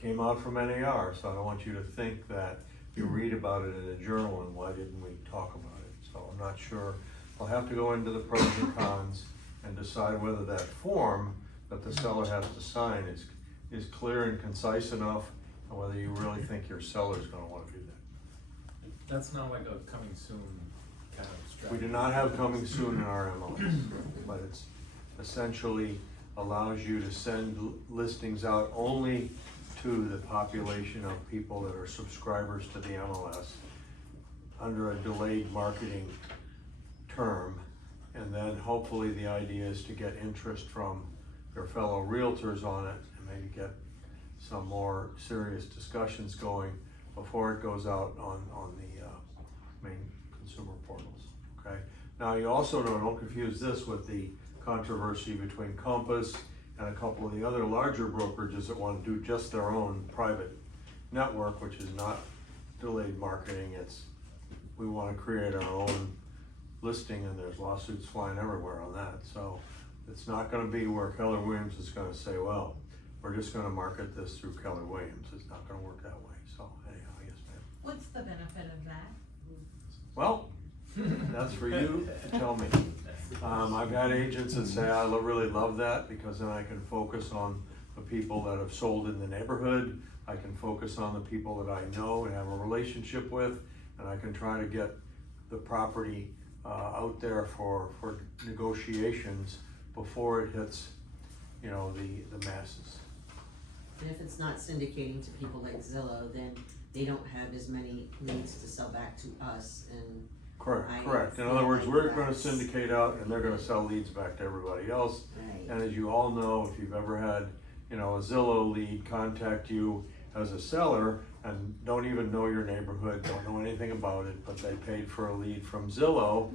came out from NAR, so I don't want you to think that you read about it in a journal and why didn't we talk about it. So I'm not sure. I'll have to go into the pros and cons and decide whether that form that the seller has to sign is clear and concise enough, and whether you really think your seller's gonna wanna do that. That's not like a coming soon kind of strategy. We do not have coming soon in our MLS, but it's essentially allows you to send listings out only to the population of people that are subscribers to the MLS under a delayed marketing term. And then hopefully the idea is to get interest from your fellow realtors on it and maybe get some more serious discussions going before it goes out on the main consumer portals, okay? Now you also don't confuse this with the controversy between Compass and a couple of the other larger brokerages that want to do just their own private network, which is not delayed marketing. It's, we want to create our own listing, and there's lawsuits flying everywhere on that. So it's not going to be where Keller Williams is going to say, well, we're just going to market this through Keller Williams. It's not going to work that way. So anyhow, yes, ma'am. What's the benefit of that? Well, that's for you to tell me. I've had agents that say, I really love that, because then I can focus on the people that have sold in the neighborhood. I can focus on the people that I know and have a relationship with, and I can try to get the property out there for negotiations before it hits, you know, the masses. And if it's not syndicating to people like Zillow, then they don't have as many leads to sell back to us, and Correct. In other words, we're gonna syndicate out and they're gonna sell leads back to everybody else. right. And as you all know, if you've ever had, you know, a Zillow lead contact you as a seller and don't even know your neighborhood, don't know anything about it, but they paid for a lead from Zillow,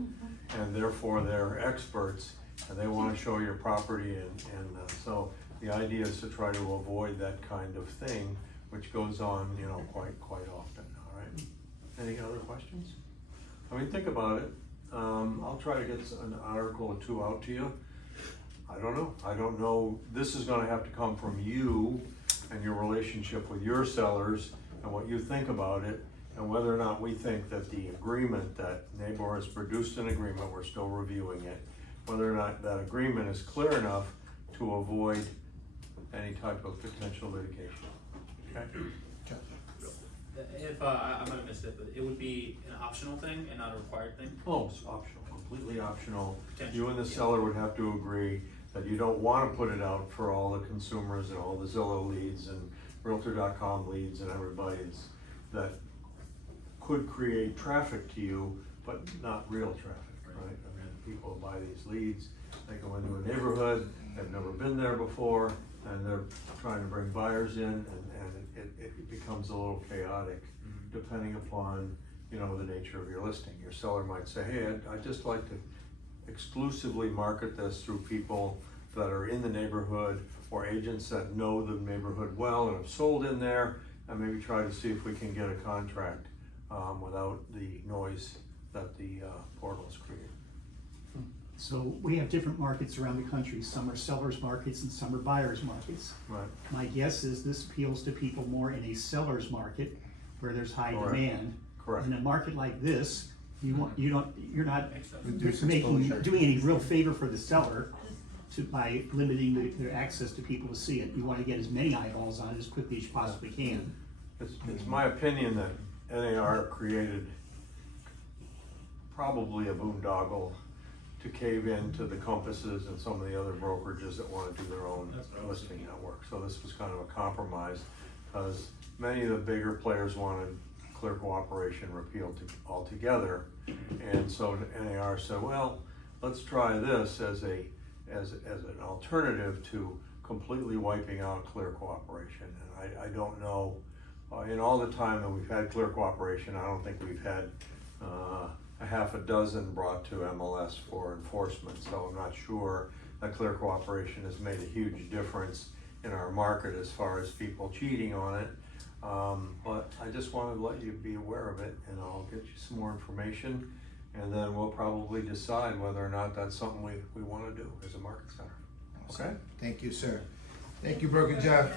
and therefore they're experts, and they wanna show your property, and so the idea is to try to avoid that kind of thing, which goes on, you know, quite often, all right? Any other questions? I mean, think about it. I'll try to get an article or two out to you. I don't know. This is gonna have to come from you and your relationship with your sellers and what you think about it, and whether or not we think that the agreement that Nabor has produced an agreement, we're still reviewing it, whether or not that agreement is clear enough to avoid any type of potential litigation. Okay? If I might have missed it, but it would be an optional thing and not a required thing? Oh, it's optional, completely optional. Potential, You and the yeah. seller would have to agree that you don't want to put it out for all the consumers and all the Zillow leads and Realtor.com leads and everybody's that could create traffic to you, but not real traffic, right? I mean, people buy these leads, they go into a neighborhood, they've never been there before, and they're trying to bring buyers in, and it becomes a little chaotic depending upon, you know, the nature of your listing. Your seller might say, hey, I'd just like to exclusively market this through people that are in the neighborhood, or agents that know the neighborhood well and have sold in there, and maybe try to see if we can get a contract without the noise that the portals create. So we have different markets around the country. Some are sellers markets and some are buyers markets. Right. My guess is this appeals to people more in a seller's market where there's high Correct. demand. Correct. In a market like this, you're not Reduce doing exposure. any real favor for the seller by limiting their access to people to see it. You want to get as many eyeballs on it as quickly as you possibly can. It's my opinion that NAR created probably a boondoggle to cave into the Compasses and some of the other brokerages that want to do their own That's what I was listing thinking. network. So this was kind of a compromise, because many of the bigger players wanted clear cooperation repealed altogether. And so NAR said, well, let's try this as an alternative to completely wiping out clear cooperation. And I don't know, in all the time that we've had clear cooperation, I don't think we've had a half a dozen brought to MLS for enforcement. So I'm not sure that clear cooperation has made a huge difference in our market as far as people cheating on it. But I just wanted to let you be aware of it, and I'll get you some more information, and then we'll probably decide whether or not that's something we want to do as a market center. Okay, thank you, sir. Thank you, Broken Jeff.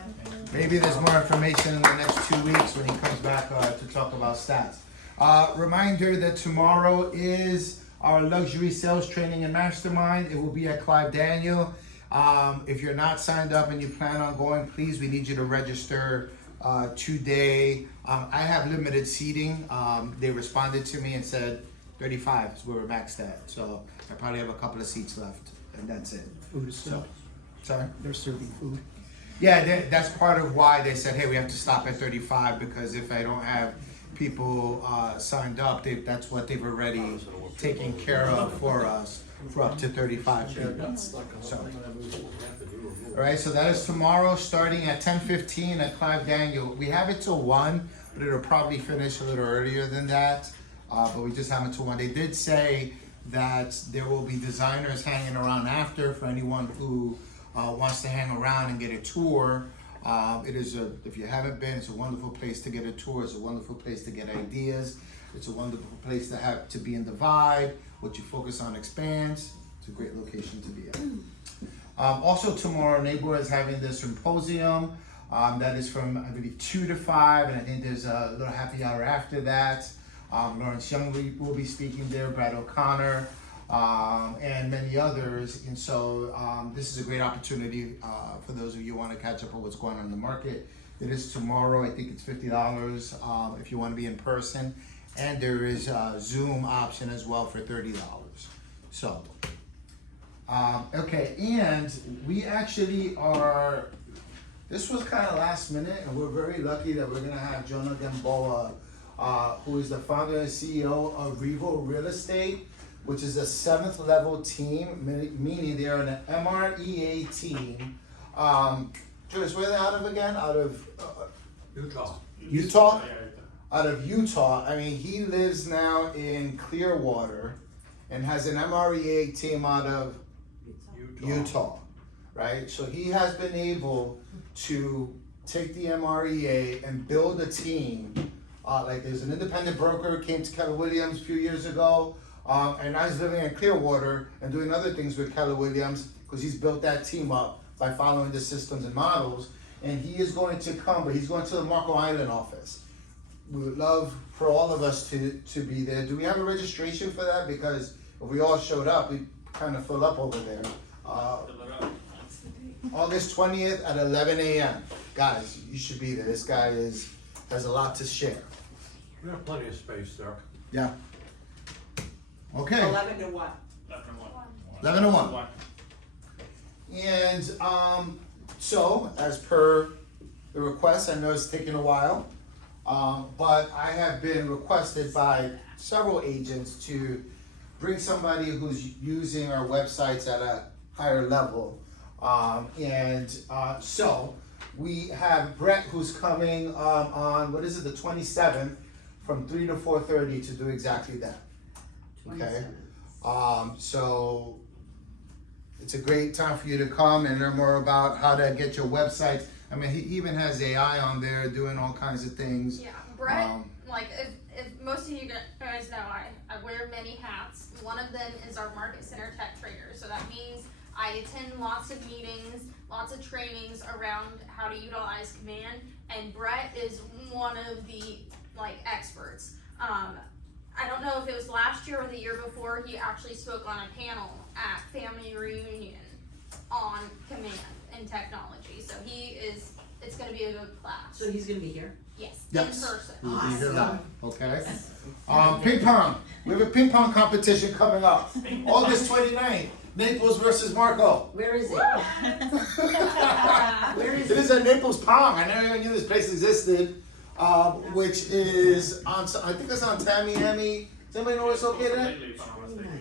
Maybe there's more information in the next 2 weeks when he comes back to talk about stats. Reminder that tomorrow is our luxury sales training and mastermind. It will be at Clive Daniel. If you're not signed up and you plan on going, please, we need you to register today. I have limited seating. They responded to me and said 35 is where we're maxed at. So I probably have a couple of seats left, and that's it. Food is served. Sorry? They're serving food. Yeah, that's part of why they said, hey, we have to stop at 35, because if I don't have people signed up, that's what they've already taken care of for us for up to 35 people. So, all right, so that is tomorrow starting at 10:15 at Clive Daniel. We have it till 1, but it'll probably finish a little earlier than that, but we just have it till 1. They did say that there will be designers hanging around after for anyone who wants to hang around and get a tour. If you haven't been, it's a wonderful place to get a tour. It's a wonderful place to get ideas. It's a wonderful place to be in the vibe. What you focus on expands. It's a great location to be at. Also tomorrow, Neighbor is having this symposium. That is from, I believe, 2 to 5, and I think there's a little happy hour after that. Lawrence Young will be speaking there, Brad O'Connor, and many others. And so this is a great opportunity for those of you who want to catch up on what's going on in the market. It is tomorrow. I think it's $50 if you want to be in person. And there is a Zoom option as well for $30. So, okay, and we actually are, this was kind of last minute, and we're very lucky that we're going to have Jonah Gamboa, who is the founder and CEO of Revo Real Estate, which is a 7th level team, meaning they're an MREA team. Joyce, where are they out of again? Out of Utah? Out of Utah. I mean, he lives now in Clearwater and has an MREA team out of Utah, right? So he has been able to take the MREA and build a team. Like there's an independent broker came to Keller Williams a few years ago, and I was living in Clearwater and doing other things with Keller Williams because he's built that team up by following the systems and models. And he is going to come, but he's going to the Marco Island office. We would love for all of us to be there. Do we have a registration for that? Because if we all showed up, we'd kind of fill up over there. August 20th at 11 a.m. Guys, you should be there. This guy has a lot to share. We have plenty of space there. Yeah. Okay. 11 to what? 11 to 1. And so, as per the request, I know it's taken a while, but I have been requested by several agents to bring somebody who's using our websites at a higher level. So we have Brett who's coming on, what is it, the 27th from 3 to 4:30 to do exactly that. Okay. So it's a great time for you to come and learn more about how to get your websites. I mean, he even has AI on there doing all kinds of things. Yeah, Brett, like if most of you guys know, I wear many hats. One of them is our market center tech trader. So that means I attend lots of meetings, lots of trainings around how to utilize command, and Brett is one of the experts. I don't know if it was last year or the year before, he actually spoke on a panel at Family Reunion on command and technology. So it's going to be a good class. So he's gonna be here? Yes, Yes. in person. We'll be here live, okay? Ping pong. We have a ping pong competition coming up. August 29th, Naples versus Marco. Where is it? Where is It it? is at Naples Pong. I never even knew this place existed, which is on, I think it's on Tamiami. Does anybody know where it's located at?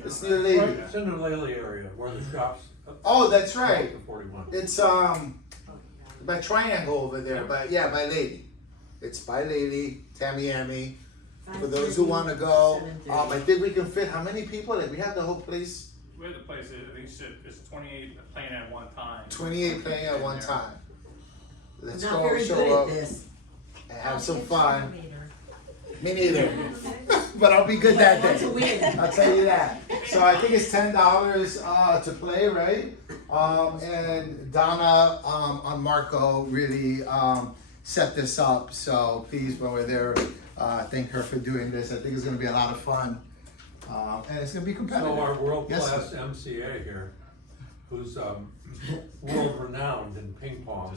It's near Lady. Right, it's in the Lely area where the shops. Oh, that's right. 41. It's by Triangle over there, but yeah, by Lady. It's by Lady, Tamiami. For those who want to go, I think we can fit how many people? Like we have the whole place. Where the place is, I think it's 28 playing at one time. 28 playing at one time. Let's Not go very show good up at this. and have some fun. Elevator. Me neither. but I'll be good that Want to day. win. I'll tell you that. So I think it's $10 to play, right? And Donna on Marco really set this up. So please, when we're there, thank her for doing this. I think it's going to be a lot of fun, and it's going to be competitive. So our world-class Yes. MCA here, who's world-renowned in ping pong,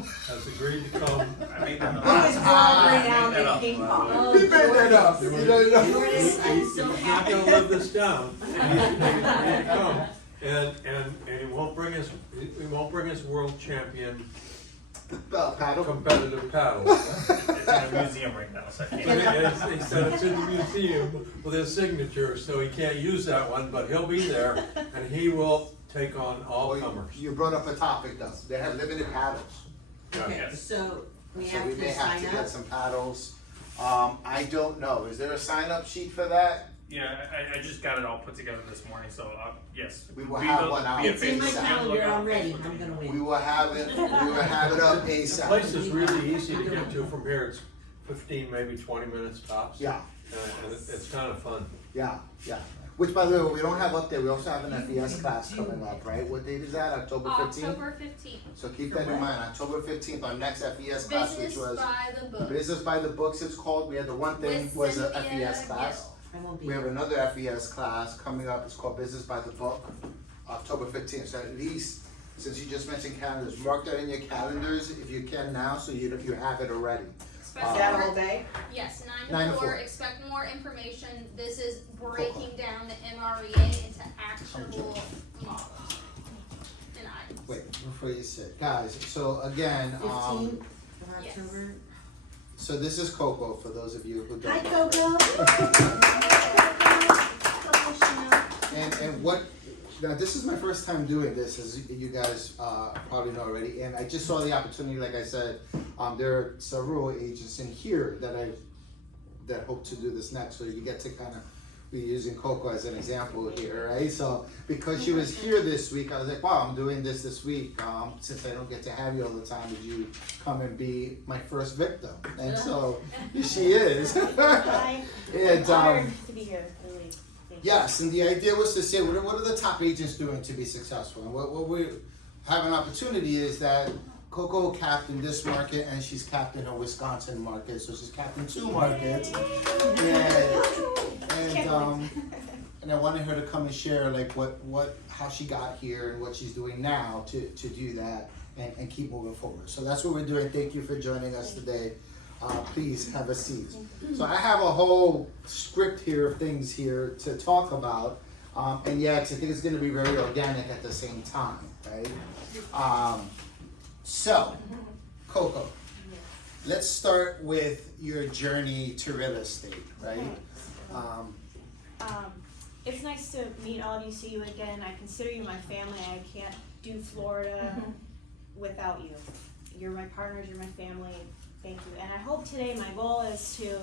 has agreed to come. I made that Who is world renowned that in up. ping pong? He made that up. You know. Jordan, I'm so He's not happy. gonna live this down. He's agreed to come, and he won't bring us world champion Paddle. competitive paddle. It's in a museum right now, so I But can't. he said it's in the museum with his signature, so he can't use that one, but he'll be there, and he will take on all comers. You brought up a topic though. They have limited paddles. Okay, Yes. so we So have we may to have sign to up. get some paddles. I don't know. Is there a sign-up sheet for that? Yeah, I just got it all put together this morning, so yes. We will have one out. It's in my ASAP. calendar already, I'm gonna We win. will have it. We will have it up The ASAP. place is really easy to get to from here. It's 15, maybe 20 minutes tops. Yeah, And it's kind of fun. yeah. Which, by the way, we don't have up there. We also have an FES class coming up, right? What date is that? October 15th? October 15th. So keep that in mind. October 15th, our next FES class, which Business was by the book. Business by the Books. It's called. We had the one thing With was a Cynthia FES class. Gill. I won't be We have here. another FES class coming up. It's called Business by the Book, October 15th. So at least, since you just mentioned calendars, mark that in your calendars if you can now, so you have it already. Expect That more- whole day? Yes, 9 9 to to 4. 4. Expect more information. This is breaking down the MREA into actionable models and items. Wait, before you sit, guys. So again, 15th of Yes. October. so this is Coco for those of you who don't. Hi, know. Coco. And what? Now this is my first time doing this, as you guys probably know already. And I just saw the opportunity, like I said, there are several agents in here that hope to do this next. So you get to kind of be using Coco as an example here, right? So because she was here this week, I was like, wow, I'm doing this week. Since I don't get to have you all the time, would you come and be my first victim? And so she is. Hi. And Honored to be here, really. Thank you. yes, and the idea was to say, what are the top agents doing to be successful? And what we have an opportunity is that Coco captained this market, and she's captained her Wisconsin market, so she's captained 2 markets. And I wanted her to come and share like how she got here and what she's doing now to do that and keep moving forward. So that's what we're doing. Thank you for joining us today. Please have a seat. So I have a whole script here of things here to talk about, and yes, I think it's going to be very organic at the same time, right? So, Coco, let's start with your journey to real estate, right? It's nice to meet all of you, see you again. I consider you my family. I can't do Florida without you. You're my partners, you're my family. Thank you. And I hope today my goal is to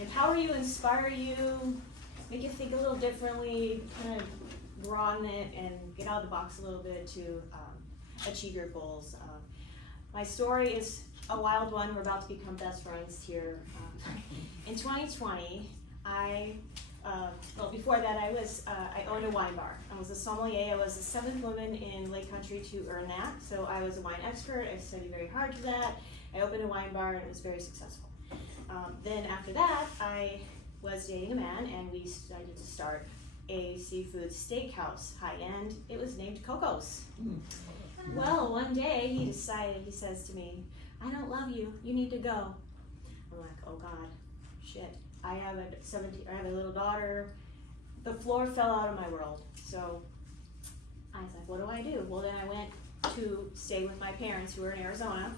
empower you, inspire you, make you think a little differently, kind of broaden it and get out of the box a little bit to achieve your goals. My story is a wild one. We're about to become best friends here. In 2020, before that, I owned a wine bar. I was a sommelier. I was the 7th woman in Lake Country to earn that. So I was a wine expert. I studied very hard for that. I opened a wine bar and it was very successful. Then after that, I was dating a man and we decided to start a seafood steakhouse, high end. It was named Coco's. Well, one day he says to me, I don't love you, you need to go. I'm like, oh God, shit. I have a little daughter. The floor fell out of my world. So I was like, what do I do? Well, then I went to stay with my parents who were in Arizona.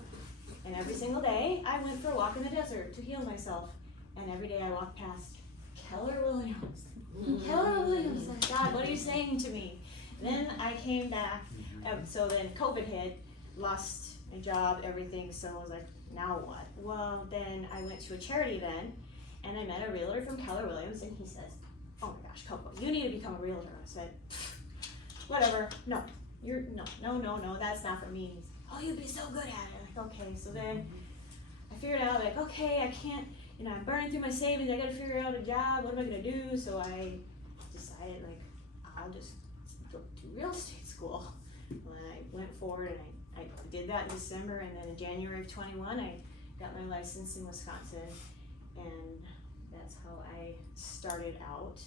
And every single day I went for a walk in the desert to heal myself. And every day I walked past Keller Williams. Keller Williams, like, God, what are you saying to me? Then I came back. So then COVID hit, lost my job, everything. So I was like, now what? Well, then I went to a charity event and I met a realtor from Keller Williams and he says, oh my gosh, Coco, you need to become a realtor. I said, whatever, no, that's not for me. He's, oh, you'd be so good at it. Like, okay, so then I figured out like, okay, I can't you know, I'm burning through my savings, I gotta figure out a job, what am I gonna do? So I decided, like, I'll just go to real estate school. When I went forward and I did that in December, and then in January of 21, I got my license in Wisconsin, and that's how I started out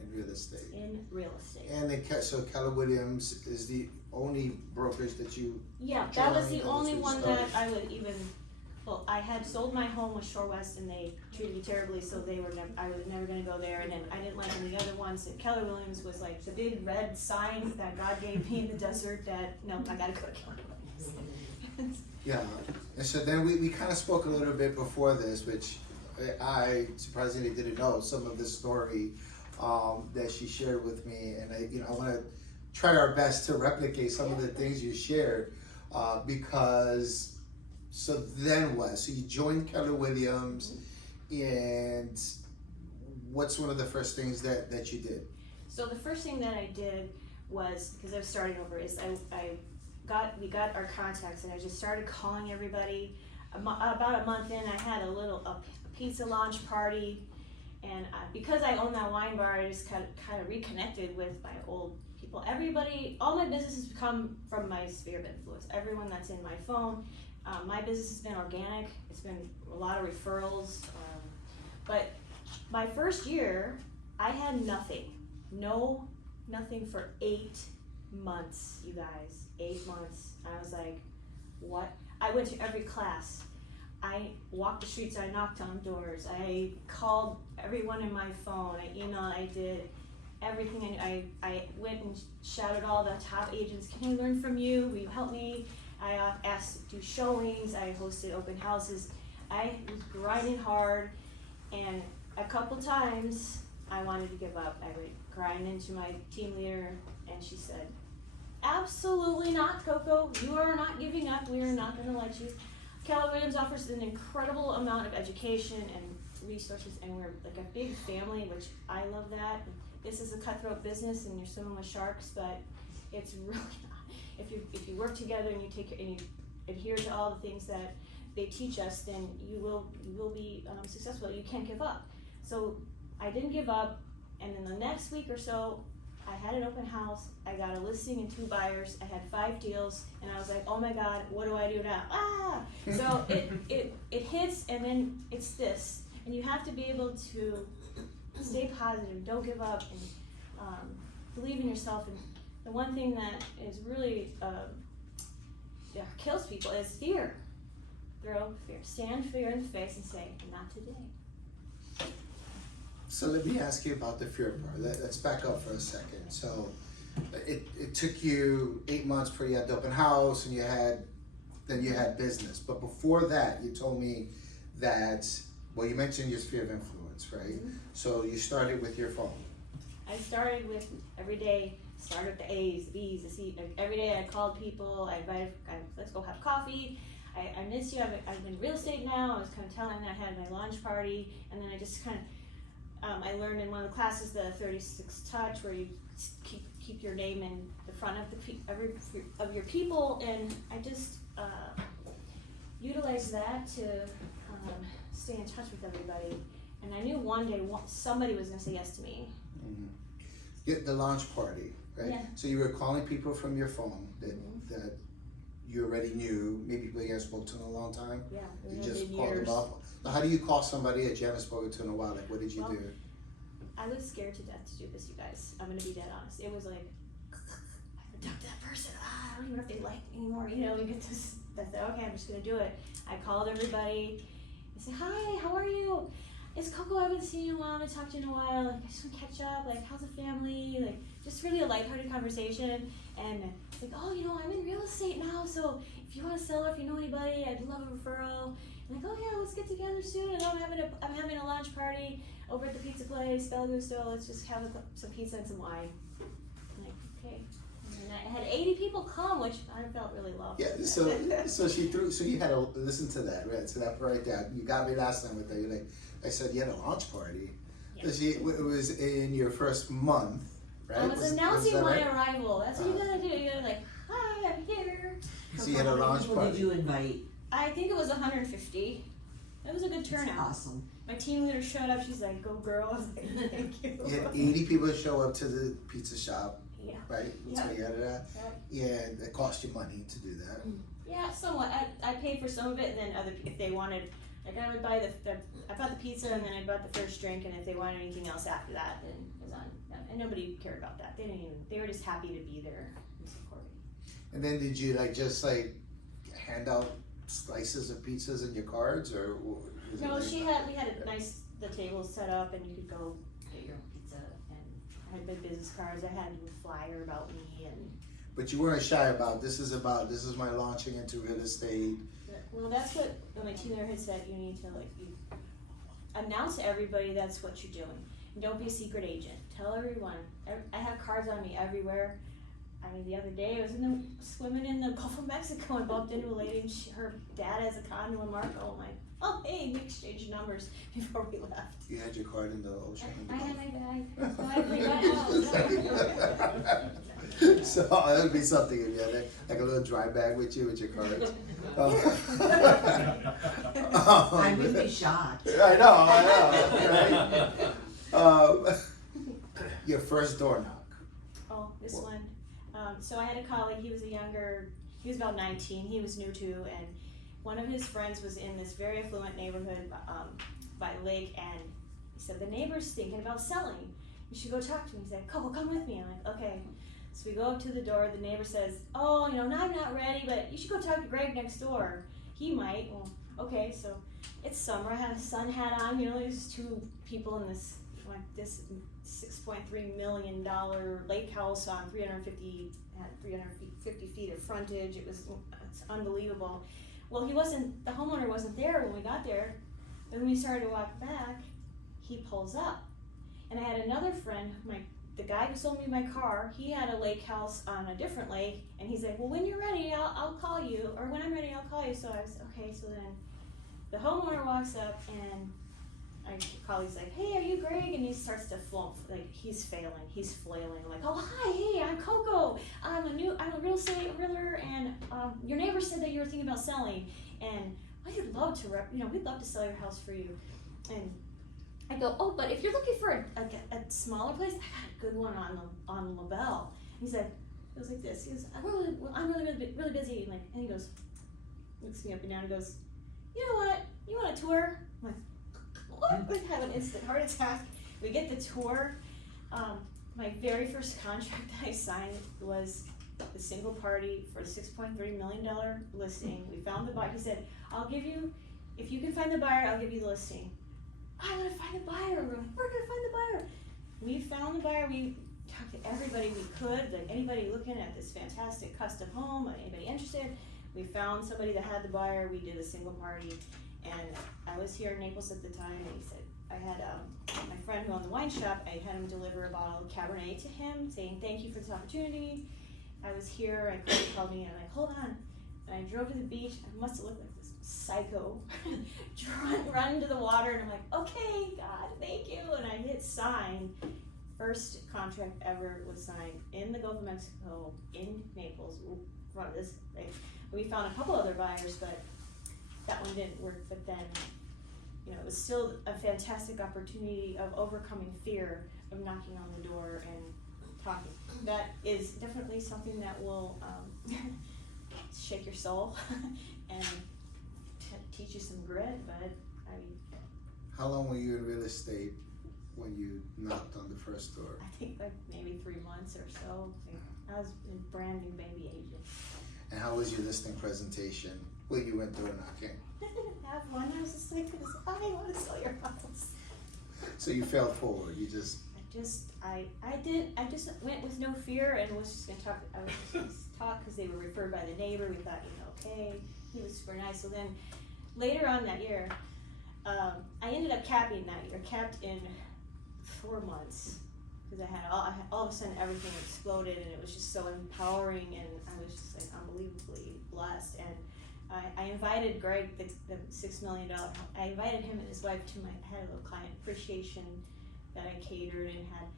In real estate. in real estate. And then, so Keller Williams is the only brokerage that you, Yeah, that was Johnny, the that only was one started. that I would even, well, I had sold my home with Shore West and they treated me terribly, so they were I was never gonna go there, and then I didn't like any of the other ones, and Keller Williams was like the big red sign that God gave me in the desert that, no, I gotta go to Keller Williams. yeah. And so then we kind of spoke a little bit before this, which I surprisingly didn't know some of the story that she shared with me, and I want to try our best to replicate some of the things you shared, because so then what? So you joined Keller Williams, and what's one of the first things that you did? So the first thing that I did was, because I was starting over, is we got our contacts, and I just started calling everybody. About a month in, I had a pizza launch party, and because I own that wine bar, I just kind of reconnected with my old people. Everybody, all my businesses come from my sphere of influence. Everyone that's in my phone. My business has been organic. It's been a lot of referrals. But my first year, I had nothing. Nothing for 8 months, you guys. 8 months. I was like, what? I went to every class. I walked the streets, I knocked on doors, I called everyone in my phone, I emailed, I did everything. I went and shouted all the top agents, can I learn from you? Will you help me? I asked to do showings, I hosted open houses. I was grinding hard, and a couple times I wanted to give up. I would grind into my team leader, and she said, absolutely not, Coco, you are not giving up, we are not gonna let you. Keller Williams offers an incredible amount of education and resources, and we're like a big family, which I love that. This is a cutthroat business, and you're swimming with sharks, but it's really not. If you work together and you adhere to all the things that they teach us, then you will be successful. You can't give up. So I didn't give up, and then the next week or so, I had an open house, I got a listing and 2 buyers, I had 5 deals, and I was like, oh my God, what do I do now? So it hits, and then it's this. And you have to be able to stay positive, don't give up, and believe in yourself. And the one thing that is really kills people is fear. Throw fear. Stand fear in the face and say, not today. So let me ask you about the fear part. Let's back up for a second. So it took you 8 months before you had the open house, and you had business. But before that, you told me that, well, you mentioned your sphere of influence, right? Mm-hmm. So you started with your phone. I started with every day, started the A's, the B's, the C's. Like every day I called people, I invited, let's go have coffee. I miss you, I'm in real estate now. I was kind of telling them I had my launch party, and then I just kind of, I learned in one of the classes the 36 touch, where you keep your name in the front of your people, and I just utilized that to stay in touch with everybody. And I knew one day somebody was going to say yes to me. Mm-hmm. Get the launch party, right? Yeah. So you were calling people from your phone that you already knew, maybe people you haven't spoken to in a long time. Yeah, You it just been called years. them up. Now, how do you call somebody that you haven't spoken to in a while? Like, what did you do? I was scared to death to do this, you guys. I'm gonna be dead honest. It was like, I haven't talked to that person. I don't even know if they like me anymore. You know, you get this. I said, okay, I'm just gonna do it. I called everybody. I said, hi, how are you? It's Coco. I haven't seen you in a while. I haven't talked to you in a while. Like, I just want to catch up. Like, how's the family? Like, just really a lighthearted conversation. And like, oh, you know, I'm in real estate now, so if you want to sell, or if you know anybody, I'd love a referral. And like, oh yeah, let's get together soon. And I'm having a launch party over at the pizza place, Bella Gusto. Let's just have some pizza and some wine. I'm like, okay. And I had 80 people come, which I felt really loved. Yeah, so you had to listen to that, right? So that right there, you got me last time with that. You're like, I said you had a launch party. Yeah. It was in your first month, right? I was announcing that my right? arrival. That's what you gotta do. You're like, hi, I'm here. So you had a How many launch people party. did you invite? I think it was 150. It was a good good turnout. Awesome. My team leader showed up, she's like, go girl, I was like, thank you. You had 80 people show up to the pizza shop, Yeah, right? That's Yeah. what you had it at? Right. Yeah, it cost you money to do that. Yeah, somewhat, I paid for some of it, and then if they wanted, like I would buy I bought the pizza, and then I bought the first drink, and if they wanted anything else after that, then it was on, and nobody cared about that, they were just happy to be there and supporting. And then did you just hand out slices of pizzas in your cards, or was No, it we had the table set up, and you could go get your own pizza, and I had my business cards, I had a flyer about me, and. But you weren't shy about this is my launching into real estate. Well, that's what my team leader had said, you need to you announce to everybody that's what you're doing. And don't be a secret agent, tell everyone. I have cards on me everywhere. I mean, the other day I was swimming in the Gulf of Mexico and bumped into a lady, and her dad has a condo in Marco. I'm like, oh hey, we exchanged numbers before we left. You had your card in the ocean. I had my bag. I had my bag. So that would be something if you had like a little dry bag with you with your cards. I wouldn't be shocked. I know, right? Your first door knock. Oh, this one. So I had a colleague, he was about 19, he was new too, and one of his friends was in this very affluent neighborhood by the lake, and he said, the neighbor's thinking about selling. You should go talk to him. He said, Coco, come with me. I'm like, okay. So we go up to the door, the neighbor says, oh, no, I'm not ready, but you should go talk to Greg next door. He might. Well, okay, so it's summer, I had a sun hat on, there's two people in this $6.3 million lake house on 350 feet of frontage. It's unbelievable. Well, the homeowner wasn't there when we got there, and when we started to walk back, he pulls up. And I had another friend, the guy who sold me my car, he had a lake house on a different lake, and he's like, well, when you're ready, I'll call you, or when I'm ready, I'll call you. So I was, okay, so then the homeowner walks up, and my colleague's like, hey, are you Greg? And he starts to flump, like he's flailing, like, oh, hi, hey, I'm Coco, I'm a real estate realtor, and your neighbor said that you were thinking about selling, and we'd love to sell your house for you. And I go, oh, but if you're looking for a smaller place, I got a good one on LaBelle. He said, it was like this. He goes, I'm really busy. And he goes, looks me up and down and goes, you know what? You want a tour? I'm like, what? We have an instant heart attack. We get the tour. My very first contract that I signed was the single party for a $6.3 million listing. We found the buyer. He said, if you can find the buyer, I'll give you the listing. I want to find a buyer. We're going to find the buyer. We found the buyer. We talked to everybody we could, like anybody looking at this fantastic custom home, anybody interested. We found somebody that had the buyer. We did a single party, and I was here in Naples at the time, and he said, I had my friend who owned the wine shop, I had him deliver a bottle of Cabernet to him, saying thank you for this opportunity. I was here, he called me, and I'm like, hold on. And I drove to the beach. I must have looked like this psycho. run into the water, and I'm like, okay, God, thank you. And I hit sign. First contract ever was signed in the Gulf of Mexico, in Naples. We found a couple other buyers, but that one didn't work. But then, it was still a fantastic opportunity of overcoming fear of knocking on the door and talking. That is definitely something that will shake your soul and teach you some grit, but How long were you in real estate when you knocked on the first door? I think maybe 3 months or so. I was a brand new baby agent. And how was your listing presentation when you went door knocking? I didn't have one. I was just like, I want to sell your house. So you fell forward. I just went with no fear and was just gonna talk. I was just gonna talk because they were referred by the neighbor. We thought, okay, he was super nice. So then later on that year, I ended up capping that year. Capped in 4 months because I had all of a sudden everything exploded, and it was just so empowering, and I was just like unbelievably blessed. And I invited Greg, the $6 million. I invited him and his wife to I had a little client appreciation that I catered and had,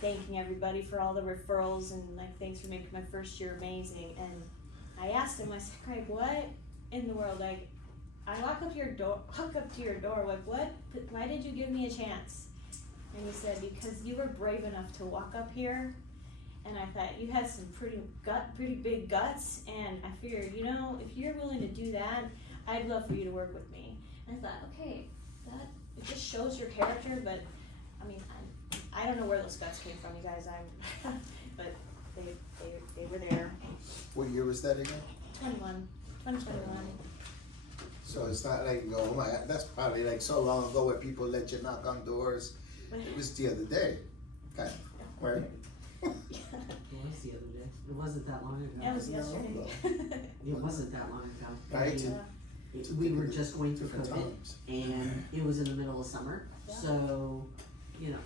thanking everybody for all the referrals and thanks for making my first year amazing. And I asked him, I said, Greg, what in the world? I walk up to your door, like, what, why did you give me a chance? And he said, because you were brave enough to walk up here, and I thought you had some pretty big guts, and I figured, you know, if you're willing to do that, I'd love for you to work with me. And I thought, okay, it just shows your character, but, I mean, I don't know where those guts came from, you guys, but they were there. What year was that again? 2021. So it's not like, oh my, that's probably like so long ago where people let you knock on doors. It was the other day, kind of, right? It was the other day. It wasn't that long ago. That was yesterday. It wasn't that long ago. Right. We were just going through Different COVID, times. and it was in the middle of summer, Yeah. so, you know.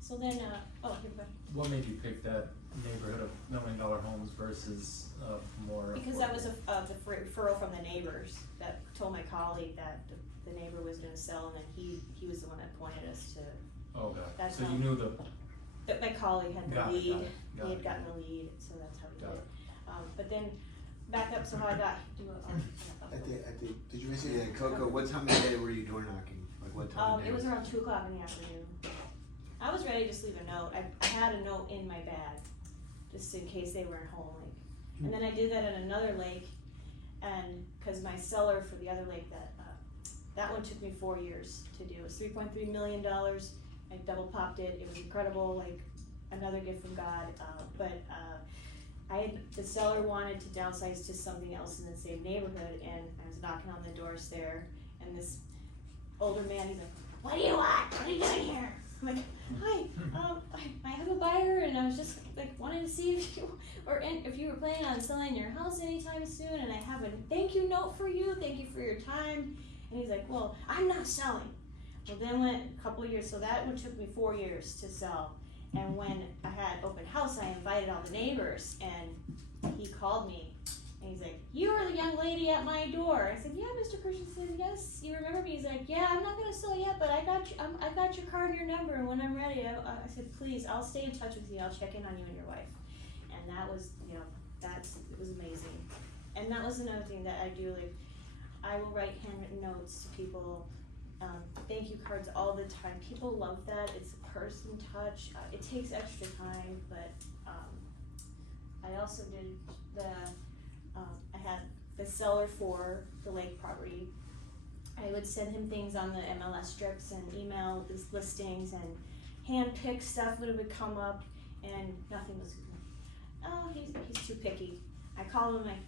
So then, oh, here we go. What made you pick that neighborhood of $1 million homes versus more? Because that was the referral from the neighbors that told my colleague that the neighbor was gonna sell, and then he was the one that pointed us to, Oh, got it. That's So how- you knew the, that my colleague had the Got it, lead. got it, got He had it. gotten the lead, so that's how we Got did it. it. But then, back up, so how I got, I think, did you mention? Yeah, Coco, what time of day were you door knocking? Like what time of day? it was around 2 o'clock in the afternoon. I was ready to just leave a note. I had a note in my bag, just in case they weren't home, like. And then I did that at another lake, and, cause my seller for the other lake, that one took me 4 years to do. It was $3.3 million. I double popped it. It was incredible, like another gift from God. The seller wanted to downsize to something else in the same neighborhood, and I was knocking on the doors there, and this older man, he's like, "What do you want? What are you doing here?" I'm like, "Hi, I have a buyer, and I was just like wanted to see if you were planning on selling your house anytime soon, and I have a thank you note for you. Thank you for your time." And he's like, "Well, I'm not selling." Well, then went a couple of years, so that one took me 4 years to sell. And when I had open house, I invited all the neighbors, and he called me, and he's like, "You are the young lady at my door." I said, "Yeah, Mr. Christensen, yes, you remember me?" He's like, "Yeah, I'm not gonna sell yet, but I got your card and your number, and when I'm ready, I said, please, I'll stay in touch with you. I'll check in on you and your wife." And that was, it was amazing. And that was another thing that I do, like, I will write handwritten notes to people, thank you cards all the time. People love that. It's a personal touch. It takes extra time, but I also did I had the seller for the lake property. I would send him things on the MLS strips and email his listings, and hand-picked stuff would come up, and nothing was, "Oh, he's too picky." I called him, like,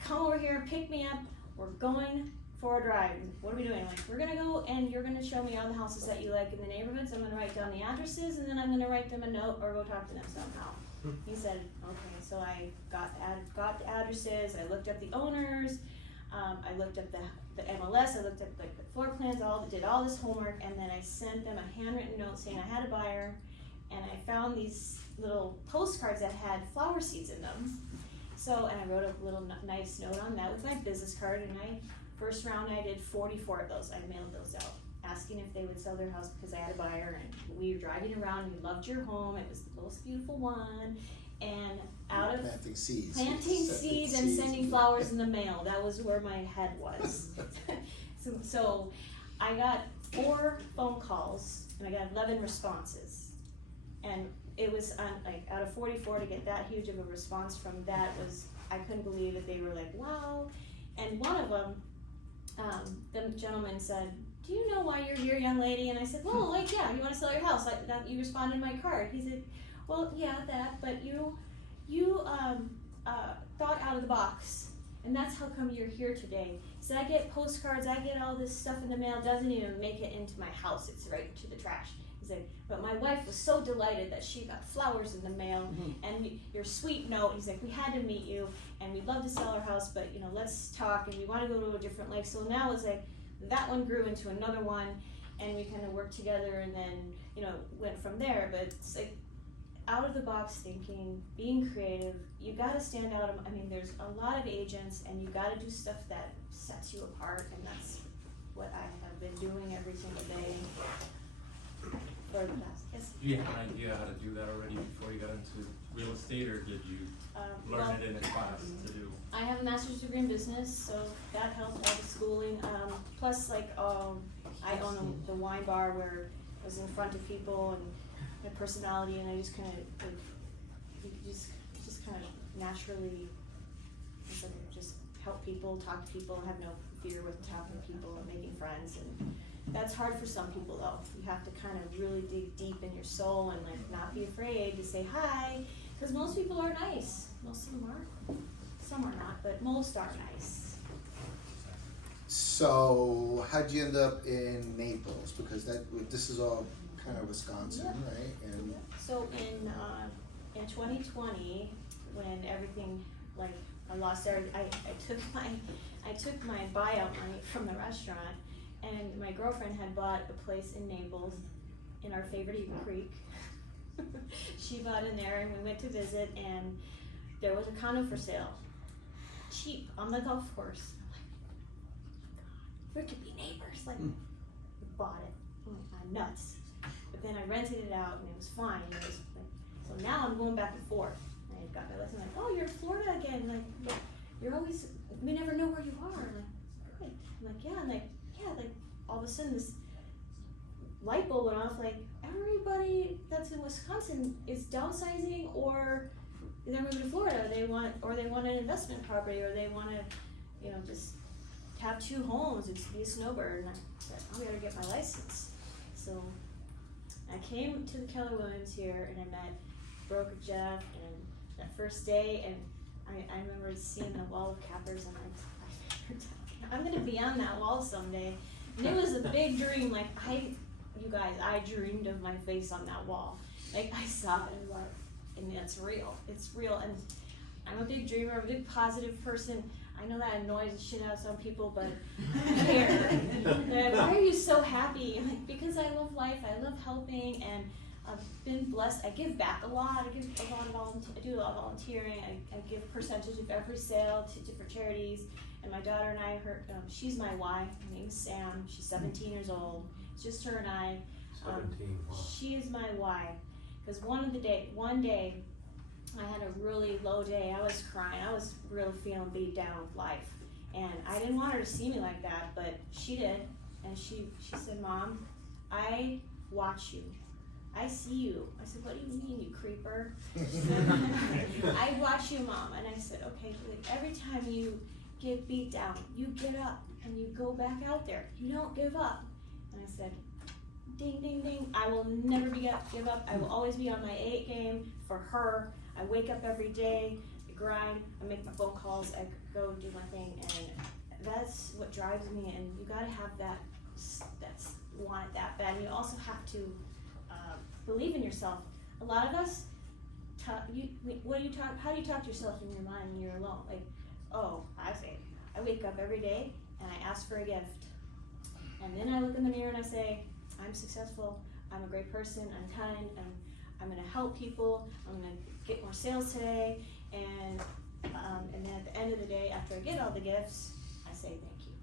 "Come over here and pick me up. We're going for a drive." "What are we doing?" I'm like, "We're gonna go and you're gonna show me all the houses that you like in the neighborhoods. I'm gonna write down the addresses, and then I'm gonna write them a note or go talk to them somehow." He said, "Okay." So I got the addresses, I looked up the owners, I looked up the MLS, I looked up like the floor plans, did all this homework, and then I sent them a handwritten note saying I had a buyer, and I found these little postcards that had flower seeds in them. So, and I wrote a little nice note on that with my business card, and first round I did 44 of those. I mailed those out, asking if they would sell their house because I had a buyer, and we were driving around, we loved your home, it was the most beautiful one, and out of Planting seeds. and sending flowers in the mail, that was where my head was. So I got 4 phone calls, and I got 11 responses, and it was like out of 44 to get that huge of a response from that was, I couldn't believe it. They were like, "Wow." And one of them, the gentleman said, "Do you know why you're here, young lady?" And I said, "Well, like, yeah, you want to sell your house, like that, you responded to my card." He said, "Well, yeah, that, but you thought out of the box, and that's how come you're here today." He said, "I get postcards, I get all this stuff in the mail, doesn't even make it into my house, it's right to the trash." He said, "But my wife was so delighted that she got flowers in the mail, and your sweet note." He's like, "We had to meet you, and we'd love to sell our house, but let's talk, and we want to go to a different lake." So now it's like, that one grew into another one, and we kind of worked together, and then, went from there. But it's like, out of the box thinking, being creative, you gotta stand out. I mean, there's a lot of agents, and you gotta do stuff that sets you apart, and that's what I have been doing every single day for the past, yes. do you have an idea how to do that already before you got into real estate, or did you learn Well, it in a class to do? I have a master's degree in business, so that helped all the schooling. Plus, like, I own the wine bar where I was in front of people and my personality, and I just kind of, like, just kind of naturally, just help people, talk to people, have no fear with talking to people and making friends. And that's hard for some people, though. You have to kind of really dig deep in your soul and like not be afraid to say hi, because most people are nice. Most of them are. Some are not, but most are nice. So how'd you end up in Naples? Because this is all kind of Wisconsin, right? And So in 2020, when everything, like, I lost everything, I took my buyout money from the restaurant, and my girlfriend had bought a place in Naples in our favorite Eagle Creek. She bought in there, and we went to visit, and there was a condo for sale, cheap, on the golf course. I'm like, we could be neighbors. Like, we bought it. I'm nuts. But then I rented it out, and it was fine. It was like, so now I'm going back and forth. I got my lesson, like, oh, you're in Florida again. Like, you're always, we never know where you are. I'm like, good. I'm like, yeah, like, all of a sudden this light bulb went off. Like, everybody that's in Wisconsin is downsizing, or they're moving to Florida. They want an investment property, or they want to, just have 2 homes and be a snowbird. And I said, I gotta get my license. So I came to the Keller Williams here, and I met broker Jeff, and that first day, and I remember seeing the wall of cappers, and I'm gonna be on that wall someday. And it was a big dream. Like, you guys, I dreamed of my face on that wall. Like, I saw it and it's real. It's real. And I'm a big dreamer. I'm a big positive person. I know that annoys the shit out of some people, but I don't care. They're like, why are you so happy? I'm like, because I love life. I love helping, and I've been blessed. I give back a lot. I do a lot of volunteering. I give percentage of every sale to different charities. And my daughter and I, she's my why. Her name's Sam. She's 17 years old. It's just her and I. 17, wow. She is my why. Because one day, I had a really low day. I was crying. I was really feeling beat down with life. And I didn't want her to see me like that, but she did. And she said, Mom, I watch you. I see you. I said, what do you mean, you creeper? She said, I watch you, Mom. And I said, okay, like, every time you get beat down, you get up and you go back out there. You don't give up. And I said, ding, ding, ding. I will never give up. I will always be on my A game for her. I wake up every day, I grind, I make my phone calls, I go do my thing, and that's what drives me. And you gotta have that's want it that bad. And you also have to believe in yourself. A lot of us, how do you talk to yourself in your mind when you're alone? Like, I wake up every day and I ask for a gift. And then I look in the mirror and I say, I'm successful, I'm a great person, I'm kind, and I'm gonna help people, I'm gonna get more sales today, and then at the end of the day, after I get all the gifts, I say thank you.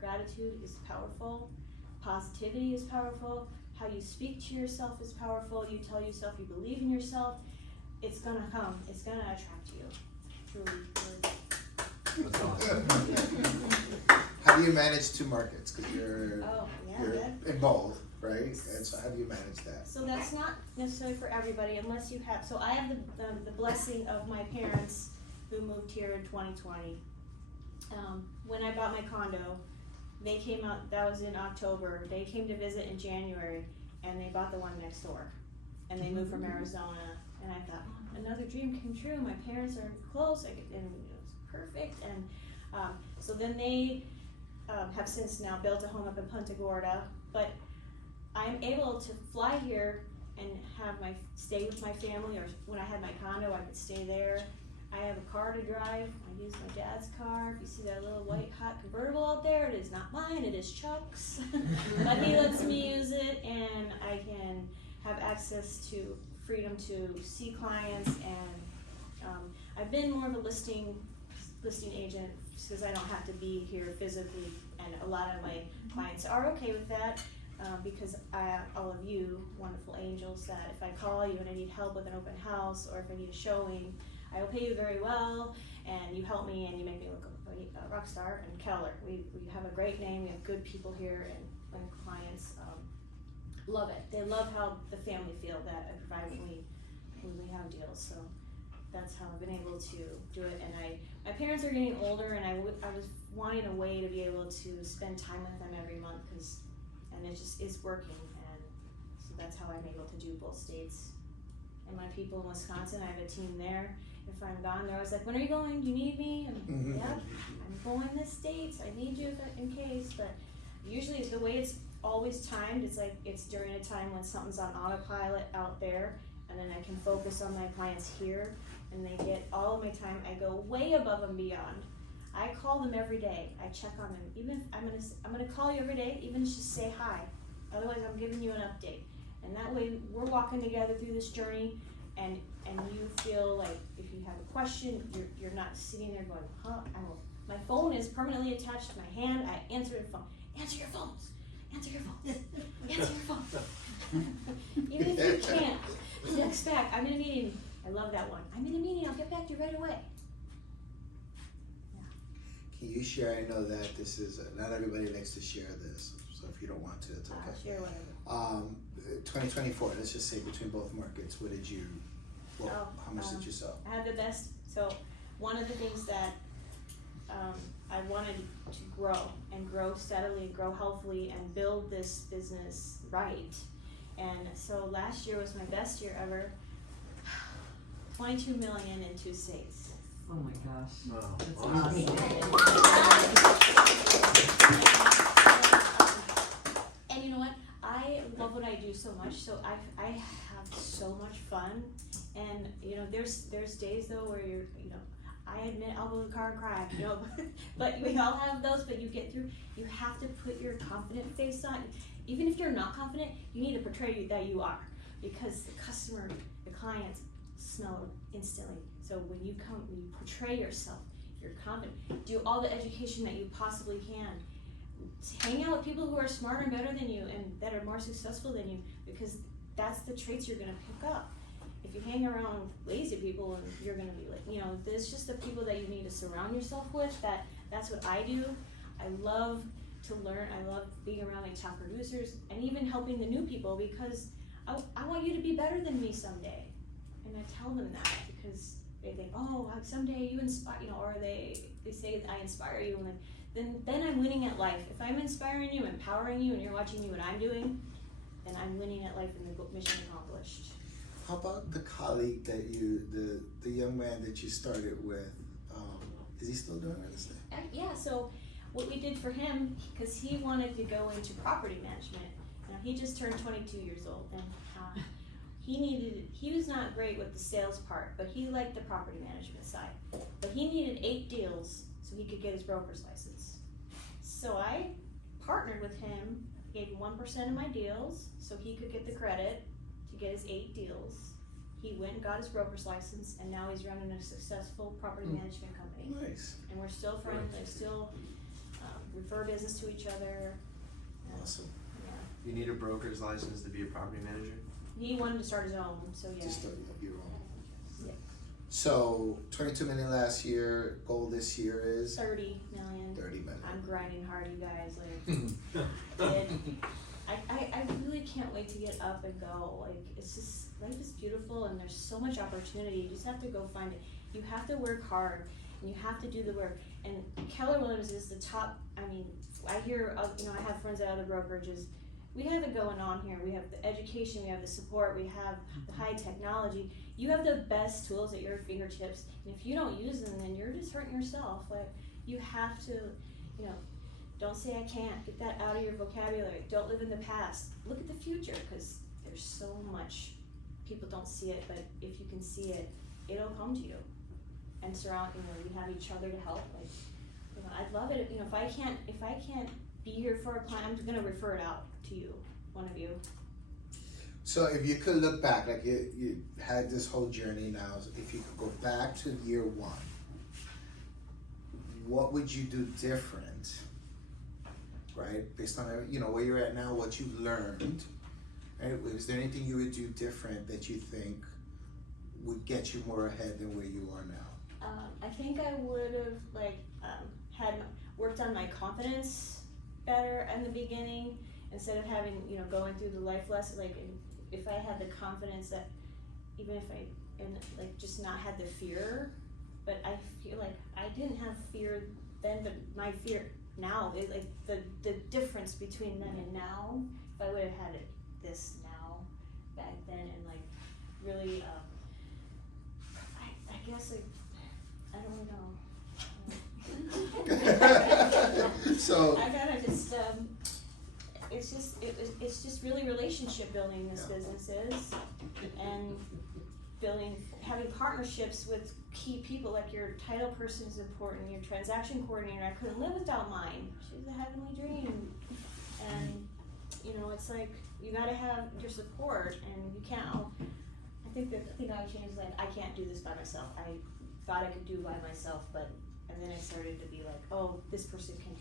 Gratitude is powerful, positivity is powerful, how you speak to yourself is powerful, you tell yourself you believe in yourself, it's gonna come, it's gonna attract you. Truly, truly. That's awesome. how do you manage 2 markets? Because you're in both, right? And so how do you manage that? So that's not necessarily for everybody unless you have, so I have the blessing of my parents who moved here in 2020. When I bought my condo, they came out, that was in October, they came to visit in January, and they bought the one next door. And they moved from Arizona, and I thought, another dream came true, my parents are close, and it was perfect. And so then they have since now built a home up in Punta Gorda, but I'm able to fly here and stay with my family, or when I had my condo, I could stay there. I have a car to drive. I use my dad's car. If you see that little white hot convertible out there, it is not mine, it is Chuck's. But he lets me use it, and I can have access to freedom to see clients, and I've been more of a listing agent because I don't have to be here physically, and a lot of my clients are okay with that. because all of you wonderful angels, that if I call you and I need help with an open house or if I need a showing, I will pay you very well, and you help me and you make me look a rock star. And Keller, we have a great name, we have good people here, and clients love it. They love how the family feel that I provide when we have deals. So that's how I've been able to do it. And my parents are getting older, and I was wanting a way to be able to spend time with them every month, and it just is working. And so that's how I'm able to do both states. And my people in Wisconsin, I have a team there. If I'm gone, they're always like, "When are you going? Do you need me?" And yep, I'm going this States. I need you in case. But usually the way it's always timed, it's like it's during a time when something's on autopilot out there, and then I can focus on my clients here, and they get all of my time. I go way above and beyond. I call them every day. I check on them. Even if I'm gonna call you every day, even just say hi. Otherwise, I'm giving you an update. And that way, we're walking together through this journey, and you feel like if you have a question, you're not sitting there going, huh? My phone is permanently attached to my hand. I answer the phone. Answer your phones. Answer your phones. Answer your phones. Even if you can't, text back. I'm in a meeting. I love that one. I'm in a meeting. I'll get back to you right away. Can you share? I know that this is not everybody likes to share this, so if you don't want to, it's okay. I'll share whatever. 2024. Let's just say between both markets, what did you? Well, how much did you sell? I had the best. So one of the things that I wanted to grow steadily, grow healthily, and build this business right. And so last year was my best year ever. 22 million in 2 states. Oh my gosh. Wow. That's awesome. And you know what? I love what I do so much. So I have so much fun. And you know, there's days though where I admit I'll go to the car and cry, but we all have those. But you get through. You have to put your confident face on. Even if you're not confident, you need to portray that you are, because the customer, the clients smell it instantly. So when you portray yourself, you're confident. Do all the education that you possibly can. Hang out with people who are smarter and better than you, and that are more successful than you, because that's the traits you're gonna pick up. If you hang around lazy people, and you're gonna be like, there's just the people that you need to surround yourself with. That's what I do. I love to learn. I love being around my top producers, and even helping the new people, because I want you to be better than me someday. And I tell them that, because they think, oh, someday you inspire, or they say I inspire you, and then I'm winning at life. If I'm inspiring you, empowering you, and you're watching me what I'm doing, then I'm winning at life, and the mission accomplished. How about the colleague that the young man that you started with? Is he still doing real estate? Yeah, so what we did for him, because he wanted to go into property management. Now, he just turned 22 years old, and he was not great with the sales part, but he liked the property management side. But he needed 8 deals so he could get his broker's license. So I partnered with him, gave him 1% of my deals so he could get the credit to get his 8 deals. He went and got his broker's license, and now he's running a successful property management company. Nice. And we're still friends. I still refer business to each other. Awesome. You need a broker's license to be a property manager? He wanted to start his own, so yeah. Just start your own. Yeah. So 22 million last year. Goal this year is 30 million. 30 million. I'm grinding hard, you guys. I really can't wait to get up and go. It's just, life is beautiful, and there's so much opportunity. You just have to go find it. You have to work hard, and you have to do the work. And Keller Williams is the top. I hear, I have friends at other brokerages. We have it going on here. We have the education, we have the support, we have the high technology. You have the best tools at your fingertips, and if you don't use them, then you're just hurting yourself. You have to, don't say I can't. Get that out of your vocabulary. Don't live in the past. Look at the future, because there's so much. People don't see it, but if you can see it, it'll come to you. And surround, we have each other to help. I'd love it. If I can't be here for a client, I'm gonna refer it out to you, one of you. So if you could look back, like you had this whole journey now, if you could go back to year 1, what would you do different right? Based on, you know, where you're at now, what you've learned, right? Is there anything you would do different that you think would get you more ahead than where you are now? I think I would have worked on my confidence better in the beginning instead of having, you know, going through the life lesson. Like if I had the confidence that even if just not had the fear, but I feel like I didn't have fear then, but my fear now is like the difference between then and now. If I would have had this now back then and like really, I guess like. I don't know. So I gotta just, it's just really relationship building this business is, and having partnerships with key people, like your title person is important, your transaction coordinator, I couldn't live without mine. She's a heavenly dream. And, you know, it's like, you gotta have your support, and you can't, I think that the thing I changed, like, I can't do this by myself. I thought I could do by myself, and then I started to be like, oh, this person can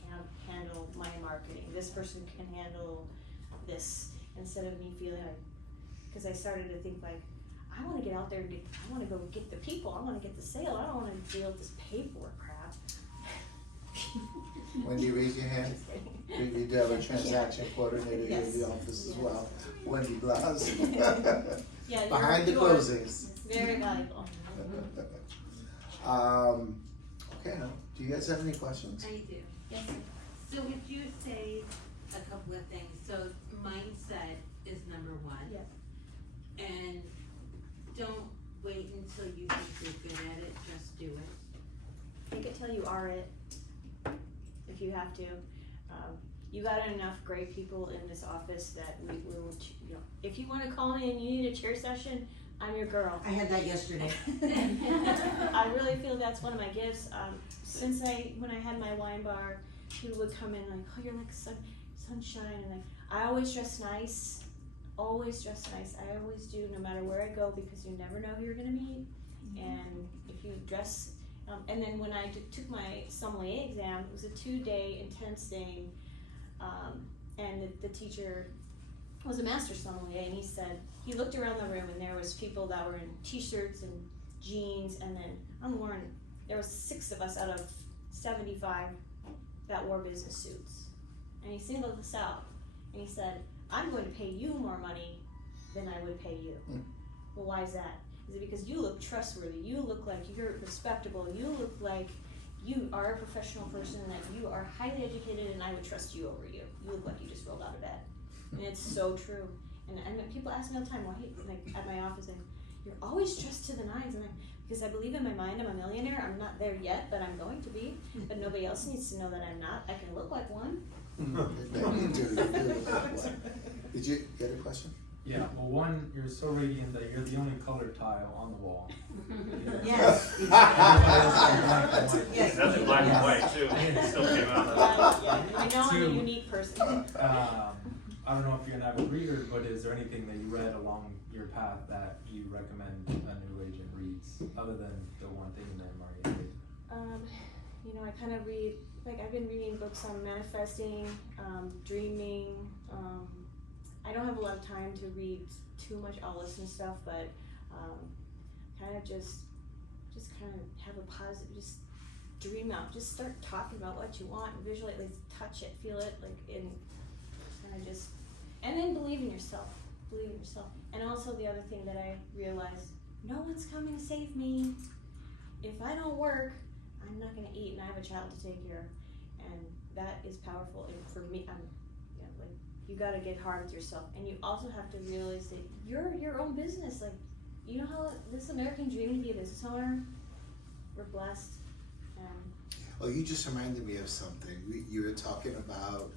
handle my marketing, this person can handle this, instead of me feeling like, because I started to think like, I want to get out there and I want to go get the people, I want to get the sale, I don't want to deal with this paperwork crap. Wendy, raise your hand. We do have a transaction coordinator here in the office as well. Wendy Blas. Yeah, Behind the you closings. Very valuable. Okay, now, do you guys have any questions? I do. Yes. So would you say a couple of things? So mindset is number one. Yep. And don't wait until you think you're good at it, just do it. Think it till you are it, if you have to. You got enough great people in this office that we will, you know, if you wanna call me and you need a chair session, I'm your girl. I had that yesterday. I really feel that's one of my gifts. When I had my wine bar, people would come in like, oh, you're like sunshine, and I always dress nice. Always dress nice. I always do, no matter where I go, because you never know who you're gonna meet. And if you dress, and then when I took my sommelier exam, it was a 2-day intense thing, and the teacher was a master sommelier, and he looked around the room, and there was people that were in t-shirts and jeans, and then there was 6 of us out of 75 that wore business suits. And he singled us out, and he said, I'm going to pay you more money than I would pay you. Well, why is that? Is it because you look trustworthy, you look like you're respectable, you look like you are a professional person, and that you are highly educated, and I would trust you over you. You look like you just rolled out of bed. And it's so true. And people ask me all the time, why, like at my office, and you're always dressed to the nines, and because I believe in my mind I'm a millionaire. I'm not there yet, but I'm going to be. But nobody else needs to know that I'm not. I can look like one. You do look like one. Did you get a question? Yeah, well, one, you're so radiant that you're the only color tile on the wall. Yes. Yes. That's in black and white too, it still came out. I know I'm a unique person. I don't know if you're an avid reader, but is there anything that you read along your path that you recommend a new agent reads, other than the one thing that Maria did? You know, I kind of read, like I've been reading books on manifesting, dreaming. I don't have a lot of time to read too much all this and stuff, but kind of just kind of have a positive, just dream out, just start talking about what you want and visually, like touch it, feel it, like in kind of just, and then believe in yourself. And also the other thing that I realized, no one's coming to save me. If I don't work, I'm not gonna eat, and I have a child to take care of, and that is powerful. And for me, you gotta get hard with yourself, and you also have to realize that you're your own business. Like, you know how this American dream to be a business owner, we're blessed. Oh, you just reminded me of something. You were talking about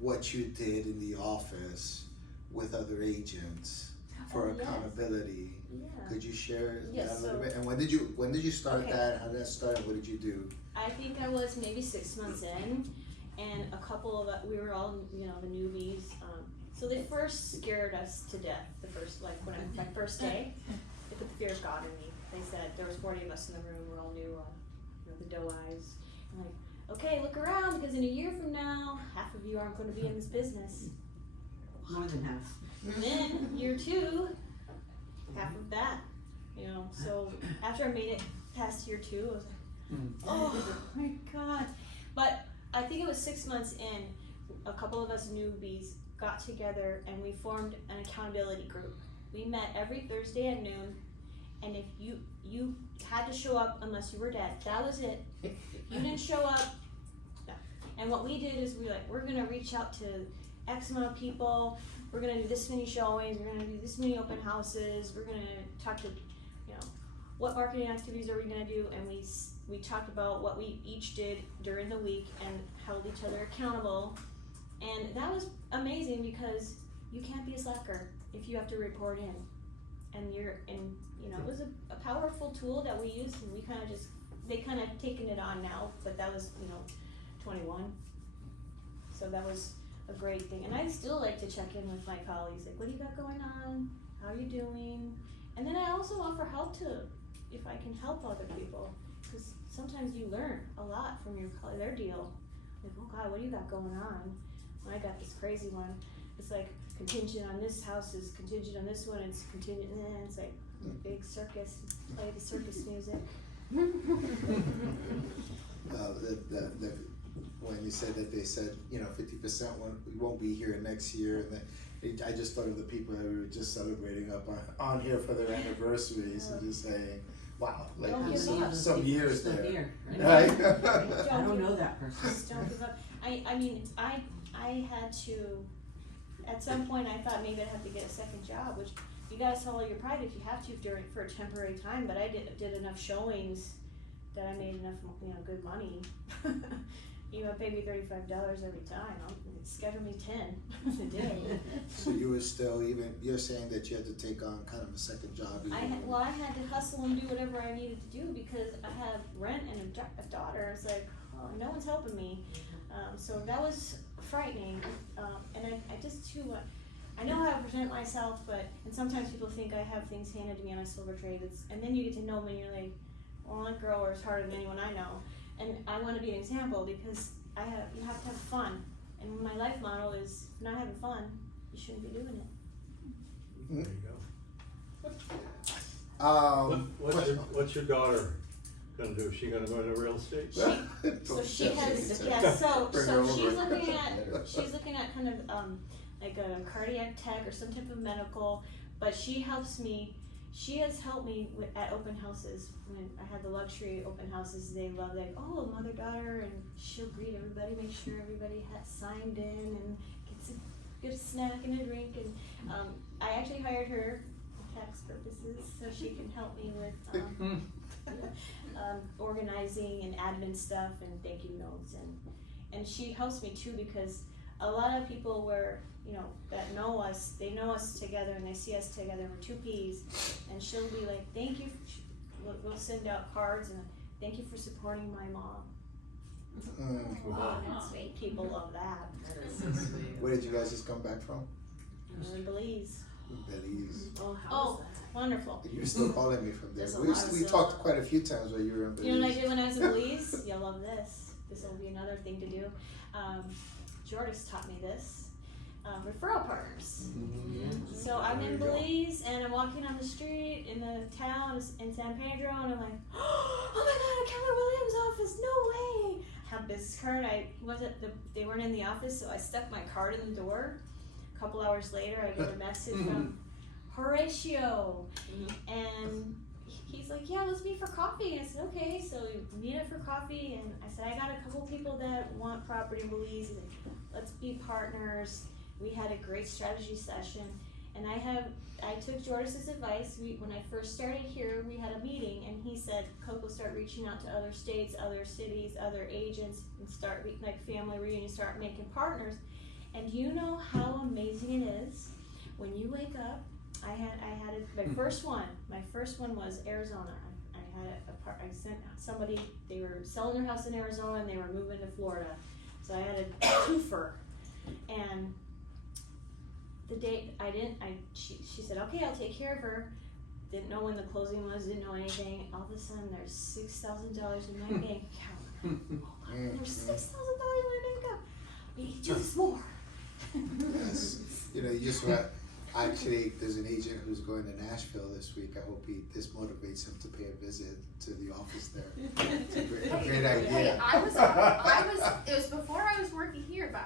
what you did in the office with other agents for accountability. Yeah. Could you share Yes, that a little bit? And when did you start that? How did that start? What did you do? I think I was maybe 6 months in, and a couple of we were all, you know, the newbies. So they first scared us to death. The first, like when my first day, they put the fear of God in me. They said there was 40 of us in the room. We're all new, you know, the doe eyes, and like okay, look around because in a year from now, half of you aren't going to be in this business. More than half. And then year 2, half of that, you know. So after I made it past year 2, I was like, oh my God. But I think it was 6 months in, a couple of us newbies got together and we formed an accountability group. We met every Thursday at noon, and if you had to show up unless you were dead. That was it. If you didn't show up, no. And what we did is we're gonna reach out to X amount of people. We're gonna do this many showings. We're gonna do this many open houses. We're gonna talk to, you know, what marketing activities are we gonna do? And we talked about what we each did during the week and held each other accountable. And that was amazing because you can't be a slacker if you have to report in. And you know, it was a powerful tool that we used, and we kind of they kind of taken it on now, but that was, you know, 21. So that was a great thing. And I still like to check in with my colleagues, like, what do you got going on? How are you doing? And then I also offer help if I can help other people, because sometimes you learn a lot from their deal. Like, oh God, what do you got going on? Well, I got this crazy one. It's like contingent on this house is contingent on this one. It's contingent, and then it's like a big circus. Play the circus music. When you said that they said, you know, 50% won't be here next year, and then I just thought of the people that we were just celebrating up on here for their anniversaries, and just saying, wow, like Don't give up. some years Still there. here, right? Right? I don't know that person. Just don't give up. I mean, I had to, at some point I thought maybe I'd have to get a second job, which you gotta swallow your pride if you have to for a temporary time, but I did enough showings that I made enough, you know, good money. You know, pay me $35 every time. Schedule me 10 a day. So you were still you're saying that you had to take on kind of a second job. I had to hustle and do whatever I needed to do because I have rent and a daughter. It's like, oh, no one's helping me. So that was frightening. And I just too, I know how to present myself, and sometimes people think I have things handed to me on a silver tray. And then you get to know me and you're like, well, that girl works harder than anyone I know. And I want to be an example because you have to have fun. And my life model is, if you're not having fun, you shouldn't be doing it. There you go. What's your daughter gonna do? Is she gonna go into real estate? So she has, yeah, so she's looking at kind of like a cardiac tech or some type of medical, but she has helped me at open houses. When I had the luxury open houses, they love like, oh, mother-daughter, and she'll greet everybody, make sure everybody has signed in and gets a snack and a drink. And I actually hired her for tax purposes so she can help me with organizing and admin stuff and thank you notes. And she helps me too because a lot of people that know us, they know us together and they see us together, we're two peas, and she'll be like, thank you, we'll send out cards and thank you for supporting my mom. Wow. That's sweet, people love that. That is so sweet. Where did you guys just come back from? Belize. Belize. Oh, wonderful. You're still calling me from there. There's a We lot of talked quite a few times while you were in Belize. You know what I did when I was in Belize? You'll love this. This will be another thing to do. Jordis taught me this. Referral partners. So I'm in Belize and I'm walking on the street in the town in San Pedro and I'm like, oh my God, a Keller Williams office, no way. I have a business card. They weren't in the office, so I stuck my card in the door. A couple hours later, I get a message from Horatio, and he's like, yeah, let's meet for coffee. And I said, okay. So we meet up for coffee, and I said, I got a couple people that want property in Belize. He's like, let's be partners. We had a great strategy session, and I took Jordis' advice. When I first started here, we had a meeting, and he said, Coco, start reaching out to other states, other cities, other agents, and start like family reunions, start making partners. And you know how amazing it is when you wake up. My first one was Arizona. I sent somebody, they were selling their house in Arizona and they were moving to Florida. So I had a twofer. And the date she said, okay, I'll take care of her. Didn't know when the closing was, didn't know anything. All of a sudden there's $6,000 in my bank account. There's $6,000 in my income. We need to do this more. Yes. You know, you just want, actually, there's an agent who's going to Nashville this week. I hope this motivates him to pay a visit to the office there. It's a great Hey, idea. it was before I was working here, but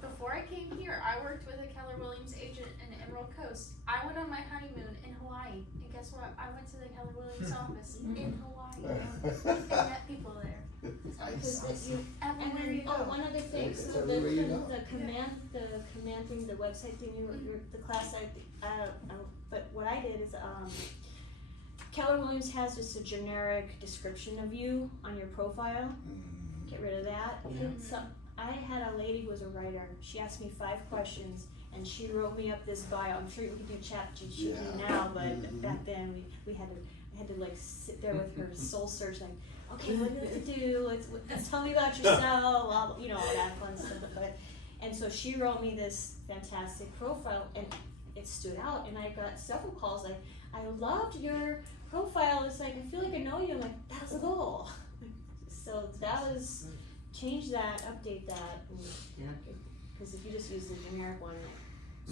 before I came here, I worked with a Keller Williams agent in Emerald Coast. I went on my honeymoon in Hawaii, and guess what? I went to the Keller Williams office in Hawaii and met people there. Nice. And then, one other thing, It's so everywhere you go. the command thing, the website thing, the class but what I did is, Keller Williams has just a generic description of you on your profile. Get rid of that. Yeah. So, I had a lady who was a writer, she asked me 5 questions, and she wrote me up this bio. I'm sure we could do ChatGPT Yeah. now, but back then, I had to like sit there with her soul search, like, okay, what does it do? Let's tell me about yourself, all that fun stuff. And so she wrote me this fantastic profile, and it stood out. And I got several calls like, I loved your profile. It's like, I feel like I know you. I'm like, that was the goal. So that was, change that, update that. Yeah. Because if you just use the generic one,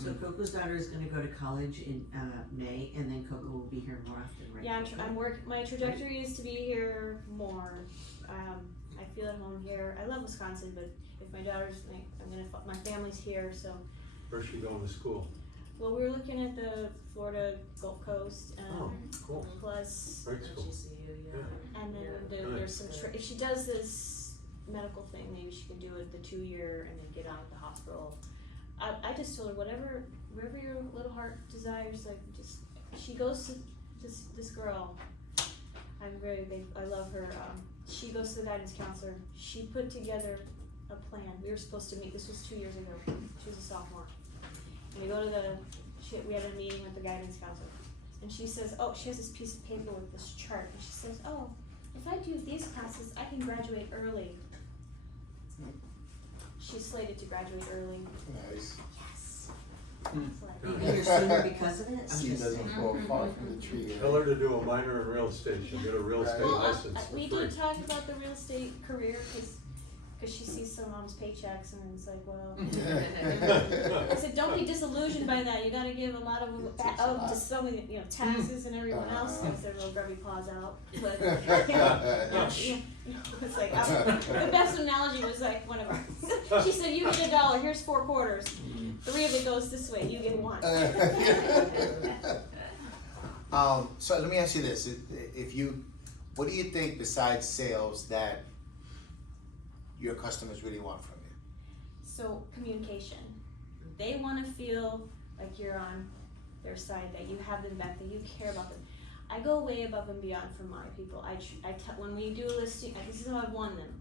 So Coco's daughter is gonna go to college in May, and then Coco will be here more often, right? yeah, my trajectory is to be here more. I feel at home here. I love Wisconsin, but if my daughter's, my family's here, so. Where's she going to school? Well, we were looking at the Florida Gulf Coast, Oh, cool. plus, Great school. and then there's some, if she does this medical thing, maybe she can do it the 2-year and then get out of the hospital. I just told her, wherever your little heart desires, like, just, she goes to this girl, I'm very big, I love her, she goes to the guidance counselor, she put together a plan, we were supposed to meet, this was 2 years ago, she was a sophomore, and we go to we had a meeting with the guidance counselor, and she says, she has this piece of paper with this chart, and she says, if I do these classes, I can graduate early. She's slated to graduate early. Nice. Yes. Maybe you're sooner because of it? I'm Seed just doesn't saying. fall far from the tree. Tell her to do a minor in real estate, she'll get a real estate Well, license for We free. did talk about the real estate career, because she sees some mom's paychecks, and it's like, well. I said, don't be disillusioned by that, you gotta give a lot of to so many, taxes and everyone else, because their little grubby paws out, but, it's like, the best analogy was like, one of her, she said, you get $1, here's 4 quarters, 3 of it goes this way, you get 1. So let me ask you this, what do you think besides sales that your customers really want from you? So communication. They want to feel like you're on their side, that you have them back, that you care about them. I go way above and beyond for my people. When we do a listing, this is how I've won them.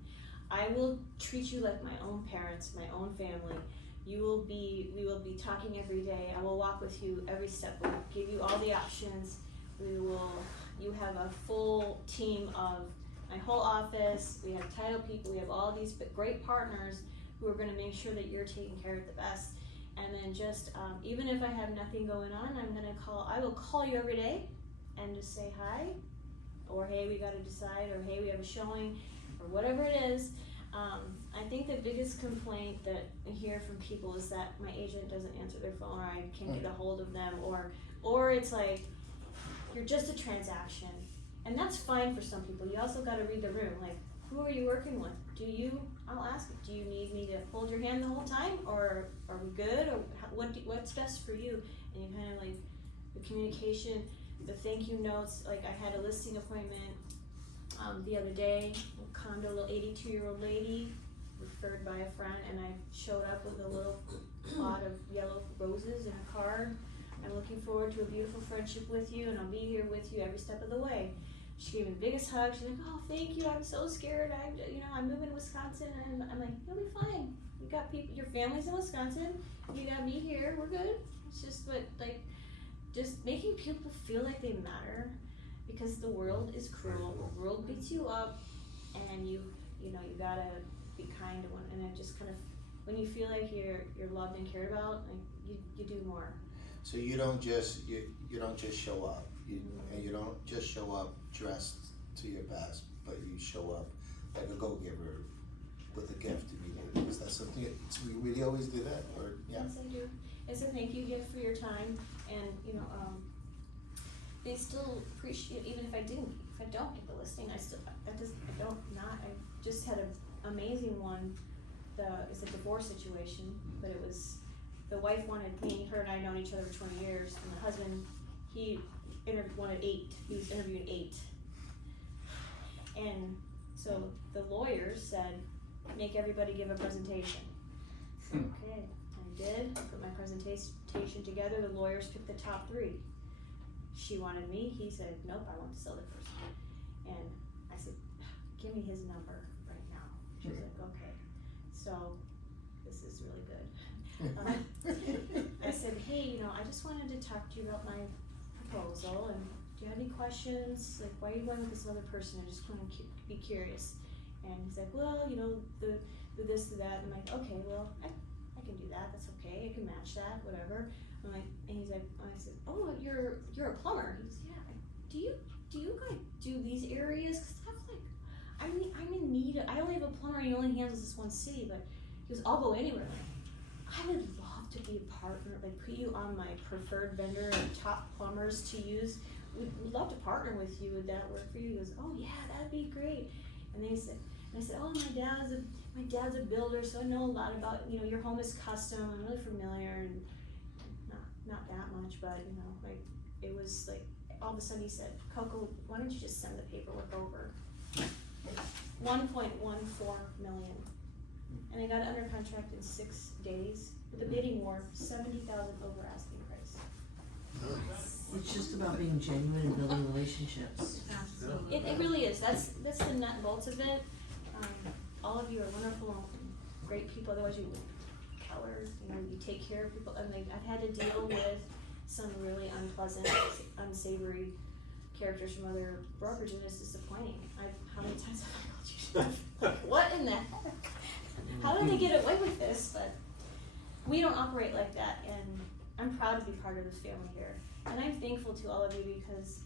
I will treat you like my own parents, my own family. We will be talking every day. I will walk with you every step. We'll give you all the options. You have a full team of my whole office, we have title people, we have all these great partners who are gonna make sure that you're taken care of the best. And then just, even if I have nothing going on, I will call you every day and just say hi, or hey, we gotta decide, or hey, we have a showing, or whatever it is. I think the biggest complaint that I hear from people is that my agent doesn't answer their phone, or I can't get a hold of them, or it's like, you're just a transaction. And that's fine for some people. You also gotta read the room, like, who are you working with? I'll ask, do you need me to hold your hand the whole time, or are we good, or what's best for you? And you kind of like, the communication, the thank you notes, like I had a listing appointment the other day, a condo, little 82-year-old lady, referred by a friend, and I showed up with a little pot of yellow roses and a card. I'm looking forward to a beautiful friendship with you, and I'll be here with you every step of the way. She gave me the biggest hug. She's like, oh, thank you. I'm so scared. I'm moving to Wisconsin, and I'm like, you'll be fine. You got people. Your family's in Wisconsin. You got me here. We're good. It's just just making people feel like they matter, because the world is cruel. The world beats you up, and you gotta be kind to one. And it just kind of, when you feel like you're loved and cared about, like you do more. So you don't just show up, and you don't just show up dressed to your best, but you show up like a go-giver with a gift immediately. Is that something, we really always do that, or, yeah? Yes, I do. It's a thank you gift for your time, and, you know, they still appreciate, even if I don't get the listing, I just had an amazing one. It's a divorce situation, but it was, the wife wanted me, her and I had known each other for 20 years, and the husband, he wanted 8, he was interviewing 8. And so the lawyers said, make everybody give a presentation. So, okay, I did, I put my presentation together, the lawyers picked the top 3. She wanted me, he said, nope, I want this other person. And I said, give me his number right now. She was like, okay. So, this is really good. I said, hey, you know, I just wanted to talk to you about my proposal, and do you have any questions? Like, why are you going with this other person? I just want to be curious. And he's like, well, you know, the this, the that. I'm like, okay, well, I can do that. That's okay. I can match that, whatever. I'm like, and he's like, I said, oh, you're a plumber. He goes, yeah. Do you guys do these areas? Cause I'm in need of, I only have a plumber. He only handles this one city, but he goes, I'll go anywhere. I would love to be a partner, like put you on my preferred vendor of top plumbers to use. We'd love to partner with you. Would that work for you? He goes, oh yeah, that'd be great. And I said, oh, my dad's a builder, so I know a lot about, you know, your home is custom. I'm really familiar, and not that much, but you know, like it was like all of a sudden he said, Coco, why don't you just send the paperwork over? 1.14 million, and I got it under contract in 6 days with a bidding war, 70,000 over asking price. It's just about being genuine and building relationships. Absolutely. It really is. That's the nut and bolts of it. All of you are wonderful, great people. Otherwise, you Keller, you know, you take care of people. And I've had to deal with some really unpleasant, unsavory characters from other brokers, and it's disappointing. How many times have I called you? Like, what in the heck? How did they get away with this? But we don't operate like that, and I'm proud to be part of this family here. And I'm thankful to all of you because,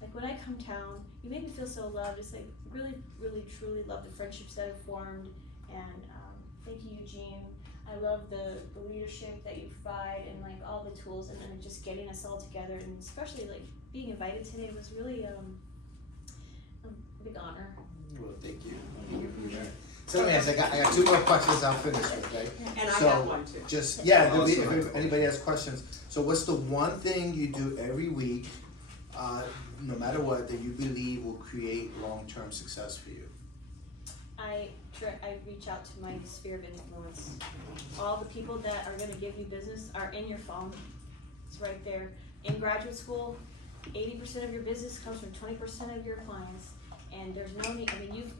like, when I come down, you make me feel so loved. It's like really, really, truly love the friendships that have formed. And thank you, Eugene. I love the leadership that you provide, and like all the tools, and then just getting us all together, and especially like being invited today was really a big honor. Well, thank you. So let me ask, I got 2 more questions I'll finish with, okay? And I have one too. Just, yeah, if anybody has questions. So what's the one thing you do every week, no matter what, that you believe will create long-term success for you? I reach out to my sphere of influence. All the people that are gonna give you business are in your phone. It's right there. In graduate school, 80% of your business comes from 20% of your clients. And there's no need, I mean,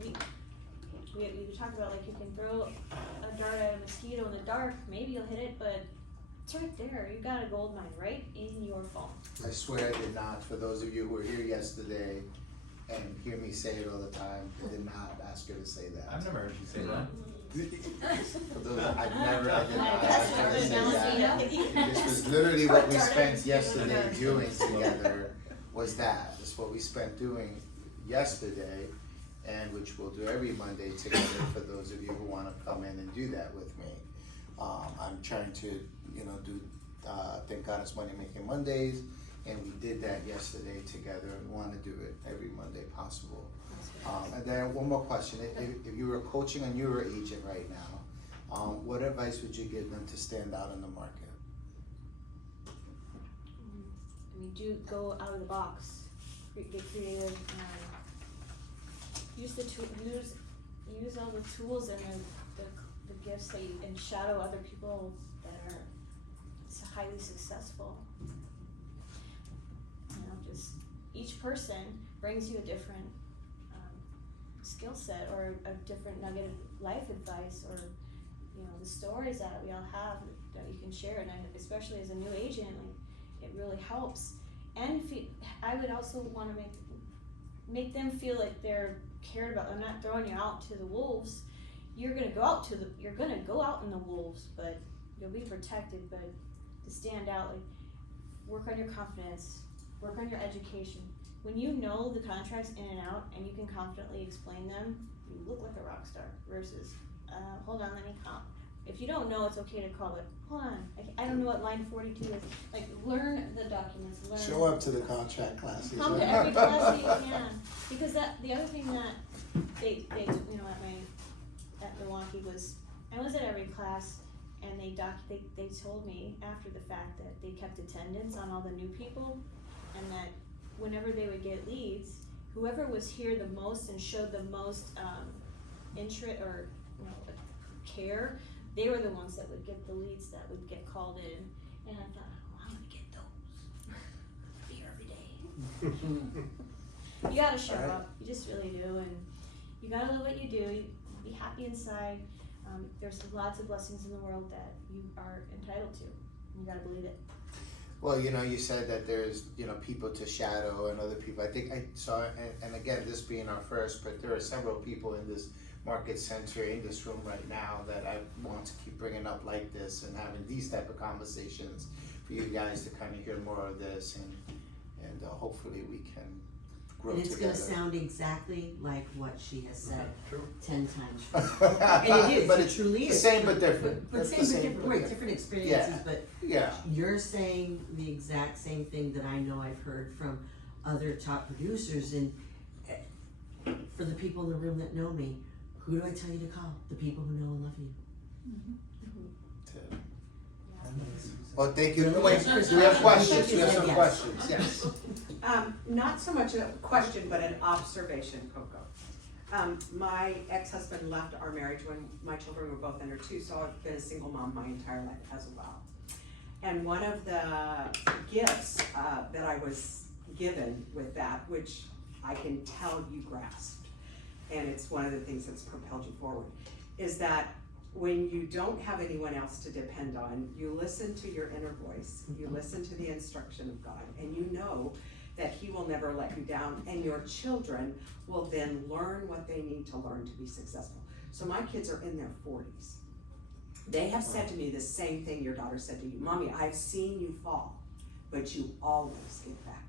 we talk about, like, you can throw a dart at a mosquito in the dark, maybe you'll hit it, but it's right there. You got a gold mine right in your phone. I swear I did not. For those of you who were here yesterday and hear me say it all the time, I did not ask her to say that. I've never heard you say that. For those, I did not ask her to say that. This was literally what we spent yesterday doing together, was that. That's what we spent doing yesterday, and which we'll do every Monday together for those of you who want to come in and do that with me. I'm trying to, you know, do Thank God It's Money Making Mondays, and we did that yesterday together, and want to do it every Monday possible. And then one more question: if you were coaching a newer agent right now, what advice would you give them to stand out in the market? I mean, do go out of the box, get creative, use all the tools and the gifts that you, and shadow other people that are highly successful. You know, just each person brings you a different skill set or a different nugget of life advice, or you know, the stories that we all have that you can share. And especially as a new agent, like, it really helps. And I would also want to make them feel like they're cared about. I'm not throwing you out to the wolves. You're gonna go out in the wolves, but you'll be protected. But to stand out, like, work on your confidence, work on your education. When you know the contracts in and out and you can confidently explain them, you look like a rock star versus, hold on, let me call. If you don't know, it's okay to call it, hold on, I don't know what line 42 is. Like, learn the documents, learn. Show up to the contract classes. Come to every class that you can, because the other thing that they you know, at Milwaukee was, I was at every class, and they told me after the fact that they kept attendance on all the new people, and that whenever they would get leads, whoever was here the most and showed the most interest or, you know, care, they were the ones that would get the leads that would get called in. And I thought, oh, I'm gonna get those. Be here every day. You gotta show up, you just really do, and you gotta love what you do, you be happy inside. There's lots of blessings in the world that you are entitled to, you gotta believe it. Well, you know, you said that there's, you know, people to shadow and other people. I think I saw, and again, this being our first, but there are several people in this market center in this room right now that I want to keep bringing up like this and having these type of conversations for you guys to kind of hear more of this, and hopefully we can grow And it's together. gonna sound exactly like what she has said True. 10 times from now. And it is, But it it's truly is. same but different. But That's same the but same different, but right, different. different experiences, but Yeah. you're saying the exact same thing that I know I've heard from other top producers, and for the people in the room that know me, who do I tell you to call? The people who know and love you. Well, thank you. Wait, do we have questions? We have some questions, yes. Not so much a question, but an observation, Coco. My ex-husband left our marriage when my children were both under 2, so I've been a single mom my entire life as well. And one of the gifts that I was given with that, which I can tell you grasped, and it's one of the things that's propelled you forward, is that when you don't have anyone else to depend on, you listen to your inner voice, you listen to the instruction of God, and you know that He will never let you down, and your children will then learn what they need to learn to be successful. So my kids are in their 40s. They have said to me the same thing your daughter said to you. Mommy, I've seen you fall, but you always get back up.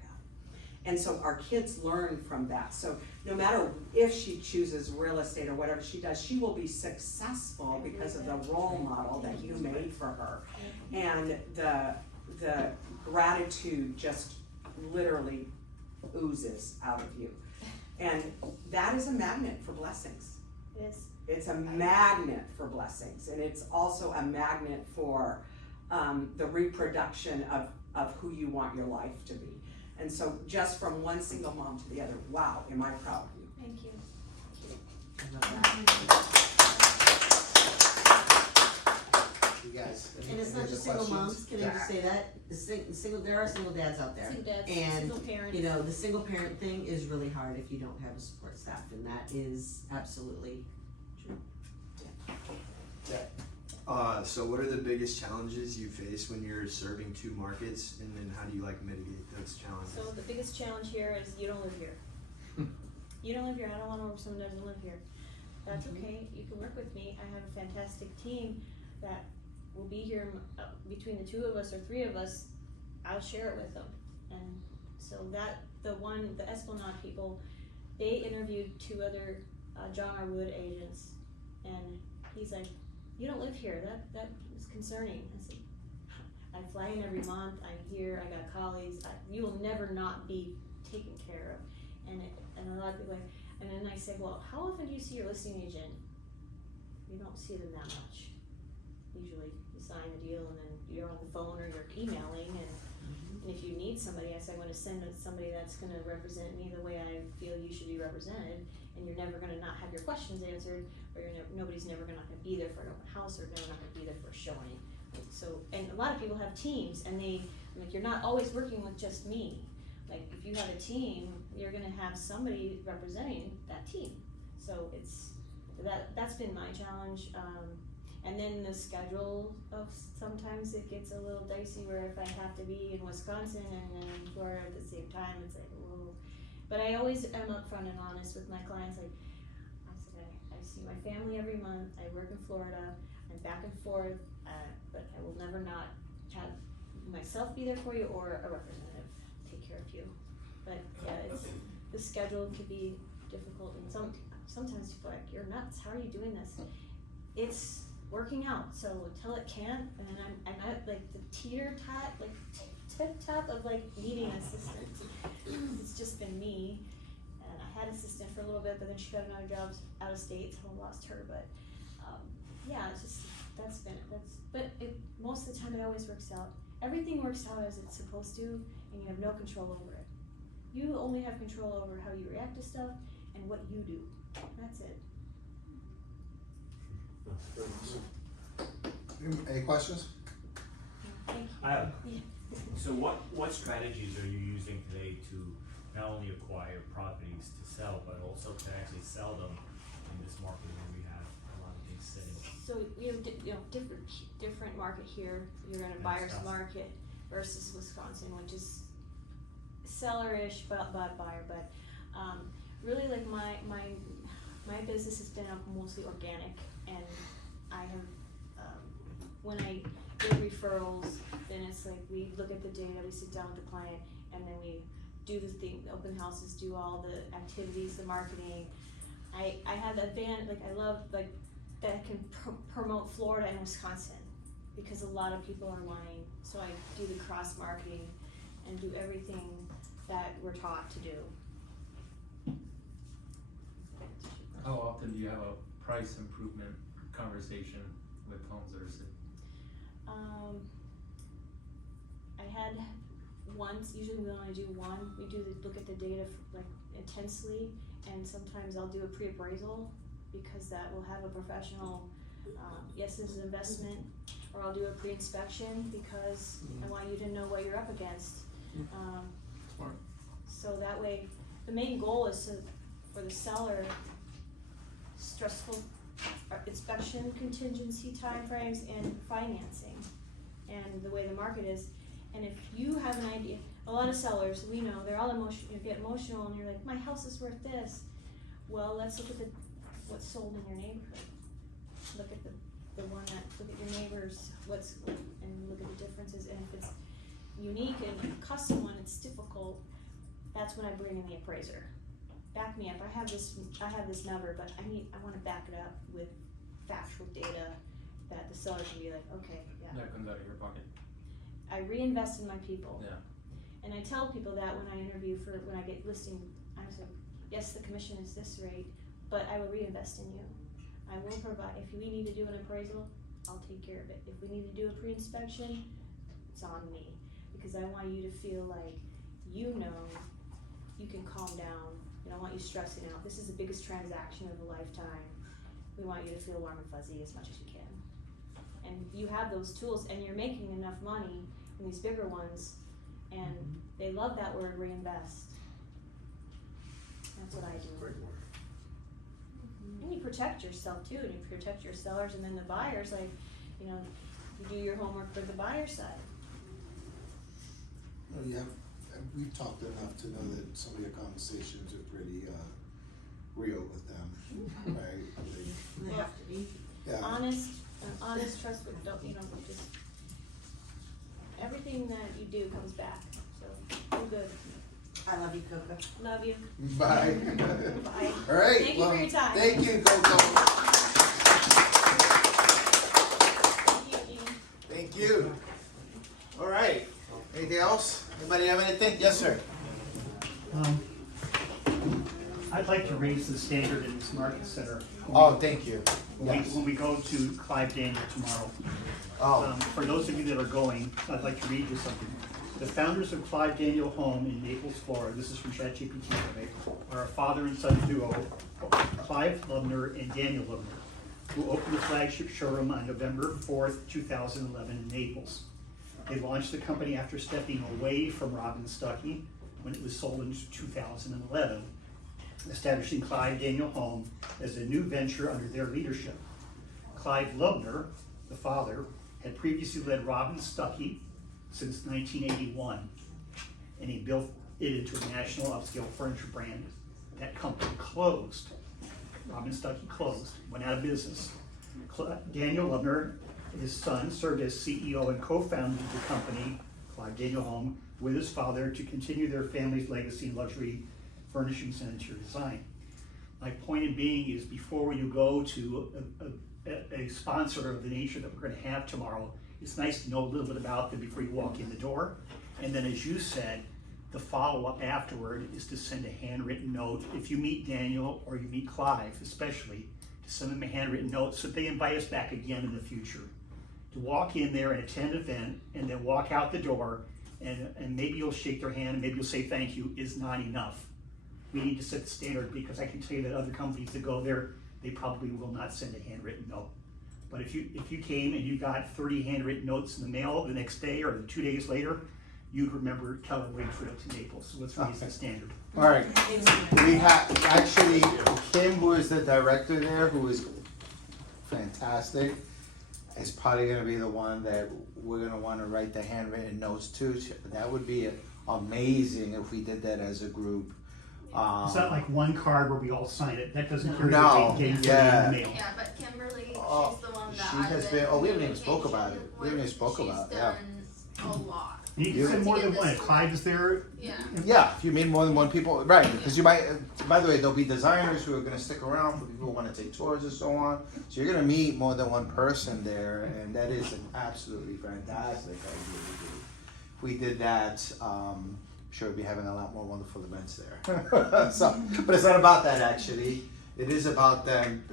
And so our kids learn from that. So no matter if she chooses real estate or whatever she does, she will be successful because of the role model that you made for her. And the gratitude just literally oozes out of you. And that is a magnet for blessings. It is. It's a magnet for blessings, and it's also a magnet for the reproduction of who you want your life to be. And so just from one single mom to the other, wow, am I proud of you. Thank you. You guys, And it's not just single moms, can I just say that? There are single dads out there. Single dads, And, single parents. you know, the single parent thing is really hard if you don't have a support staff, and that is absolutely true. So what are the biggest challenges you face when you're serving 2 markets, and then how do you like mitigate those challenges? So the biggest challenge here is you don't live here. You don't live here. I don't want to work with someone that doesn't live here. That's okay. You can work with me. I have a fantastic team that will be here between the 2 of us or 3 of us. I'll share it with them. And so the Esplanade people, they interviewed 2 other John R. Wood agents, and he's like, you don't live here. That is concerning. I said, I fly in every month. I'm here. I got colleagues. You will never not be taken care of. And a lot of people, and then I say, well, how often do you see your listing agent? You don't see them that much. Usually, you sign a deal and then you're on the phone or you're emailing. And if you need somebody, I say, I want to send somebody that's going to represent me the way I feel you should be represented. And you're never going to not have your questions answered, or nobody's never going to be there for an open house, or never not going to be there for a showing. So, and a lot of people have teams, and you're not always working with just me. Like, if you have a team, you're going to have somebody representing that team. So that's been my challenge. And then the schedule of sometimes it gets a little dicey where if I have to be in Wisconsin and then in Florida at the same time, it's like, whoa. But I always am upfront and honest with my clients. Like, I said, I see my family every month. I work in Florida. I'm back and forth, but I will never not have myself be there for you or a representative take care of you. But yeah, the schedule could be difficult, and sometimes people are like, you're nuts, how are you doing this? It's working out, so until it can't, and then I'm at like the teeter-tot, like tip-top of like needing an assistant. It's just been me, and I had an assistant for a little bit, but then she got another job out of state, so I lost her, but, yeah, it's just, but most of the time it always works out. Everything works out as it's supposed to, and you have no control over it. You only have control over how you react to stuff and what you do. That's it. Any questions? Thank you. I have. Yeah. So what strategies are you using today to not only acquire properties to sell, but also to actually sell them in this market where we have a lot of things sitting? So we have different market here. You're in a buyer's market versus Wisconsin, which is seller-ish but buyer. But really, like my business has been mostly organic, and I have when I do referrals, then it's like we look at the data, we sit down with the client, and then we do the thing, open houses, do all the activities, the marketing. I have the advantage, like I love like that I can promote Florida and Wisconsin because a lot of people are lying. So I do the cross marketing and do everything that we're taught to do. How often do you have a price improvement conversation with homes that are sitting? I had once, usually we only do one. We do look at the data like intensely, and sometimes I'll do a pre-appraisal because that will have a professional, yes, this is an investment, or I'll do a pre-inspection because I want you to know what you're up against. Smart. So that way, the main goal is for the seller, stressful inspection contingency timeframes and financing and the way the market is. And if you have an idea, a lot of sellers, we know, they're all emotional, you get emotional and you're like, my house is worth this. Well, let's look at what's sold in your neighborhood. Look at look at your neighbors, and look at the differences. And if it's unique and custom one, it's difficult, that's when I bring in the appraiser. Back me up, I have this number, but I wanna back it up with factual data that the seller can be like, okay, yeah. That comes out of your pocket. I reinvest in my people. Yeah. And I tell people that when I interview when I get listing, I say, yes, the commission is this rate, but I will reinvest in you. I will provide, if we need to do an appraisal, I'll take care of it. If we need to do a pre-inspection, it's on me. Because I want you to feel like you know you can calm down. We don't want you stressing out. This is the biggest transaction of a lifetime. We want you to feel warm and fuzzy as much as you can. And you have those tools and you're making enough money in these bigger ones, and they love that word, reinvest. That's what I do. Great word. And you protect yourself too, and you protect your sellers, and then the buyers, like, you know, you do your homework for the buyer side. Well, we've talked enough to know that some of your conversations are pretty real with them, right? They have to be. Yeah. Honest, trust, but don't, just, everything that you do comes back, so, do good. I love you, Coco. Love you. Bye. Bye. All right. Thank you for your time. Thank you, Coco. Thank you, Jean. Thank you. All right. Anything else? Anybody have anything? Yes, sir. I'd like to raise the standard in this market center. Oh, thank you. When we go to Clive Daniel tomorrow. For those of you that are going, I'd like to read you something. The founders of Clive Daniel Home in Naples, Florida, this is from ChatGPT, right, are a father and son duo, Clive Lubner and Daniel Lubner, who opened the flagship showroom on November 4th, 2011 in Naples. They launched the company after stepping away from Robin Stuckey when it was sold in 2011, establishing Clive Daniel Home as a new venture under their leadership. Clive Lubner, the father, had previously led Robin Stuckey since 1981, and he built it into a national upscale furniture brand. That company closed. Robin Stuckey closed, went out of business. Daniel Lubner, his son, served as CEO and co-founded the company, Clive Daniel Home, with his father to continue their family's legacy in luxury furnishings and interior design. My point in being is before you go to a sponsor of the nature that we're gonna have tomorrow, it's nice to know a little bit about them before you walk in the door. And then as you said, the follow-up afterward is to send a handwritten note. If you meet Daniel or you meet Clive especially, to send them a handwritten note so that they invite us back again in the future. To walk in there and attend an event and then walk out the door and maybe you'll shake their hand and maybe you'll say thank you is not enough. We need to set the standard because I can tell you that other companies that go there, they probably will not send a handwritten note. But if you came and you got 30 handwritten notes in the mail the next day or 2 days later, you'd remember Keller Williams Realty Naples. So let's raise the standard. All right, we have, actually, Kim, who is the director there, who is fantastic, is probably gonna be the one that we're gonna wanna write the handwritten notes to. That would be amazing if we did that as a group. It's not like one card where we all sign it. That doesn't carry No, the weight getting yeah. in the mail. Yeah, but Kimberly, Oh, she's the one that she I've has been been- oh, we haven't even communicating spoke about it. We haven't even spoke with. about it, She's yeah. done a lot. You can send more than one. If Clive is there, Yeah. Yeah, if you meet more than one people, right, because you might, by the way, there'll be designers who are gonna stick around for people who wanna take tours and so on. So you're gonna meet more than one person there, and that is an absolutely fantastic idea to do. If we did that, sure we'd be having a lot more wonderful events there. So, but it's not about that actually. It is about them,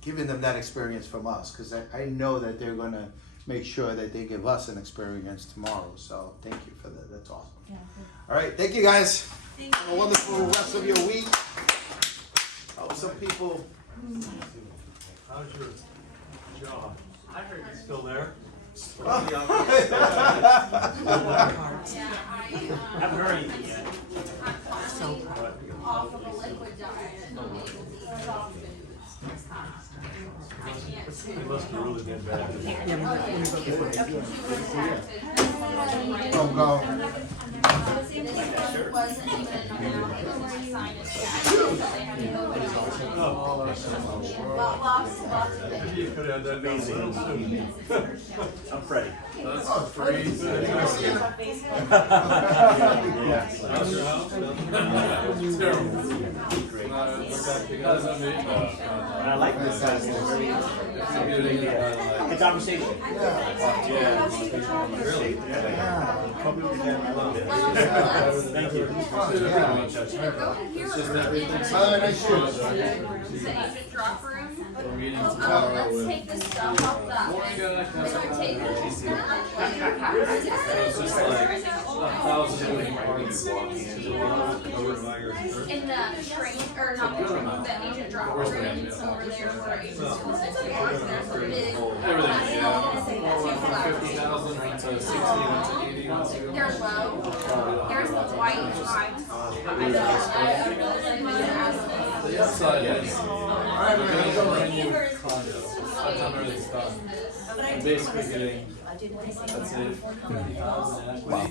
giving them that experience from us, because I know that they're gonna make sure that they give us an experience tomorrow. So thank you for that. That's awesome. Yeah. All right, thank you guys. Thank Have a wonderful rest of your week. Oh, some people. How's your job? I heard You still there? Haven't heard anything yet. Off of a liquid diet and I'm able to eat soft foods. I can't. It must have really been bad. Don't go. Wasn't even an amount, it was a sinus infection, they had to go to the hospital. Lots of You could have that done real soon. I'm ready. That's crazy. How's your house? It's terrible. I like this guy. Good conversation. Yeah. Really? Thank you. The agent drop room. Let's take this stuff off that one. So take this in the train, or not the train, the agent drop room, somewhere there where agents will sit there, there's a big. Everything, They're low. There's the white high top. The outside is, we're getting a brand new condo. By the time everything's done, I'm basically getting, let's say, 50,000 in equity.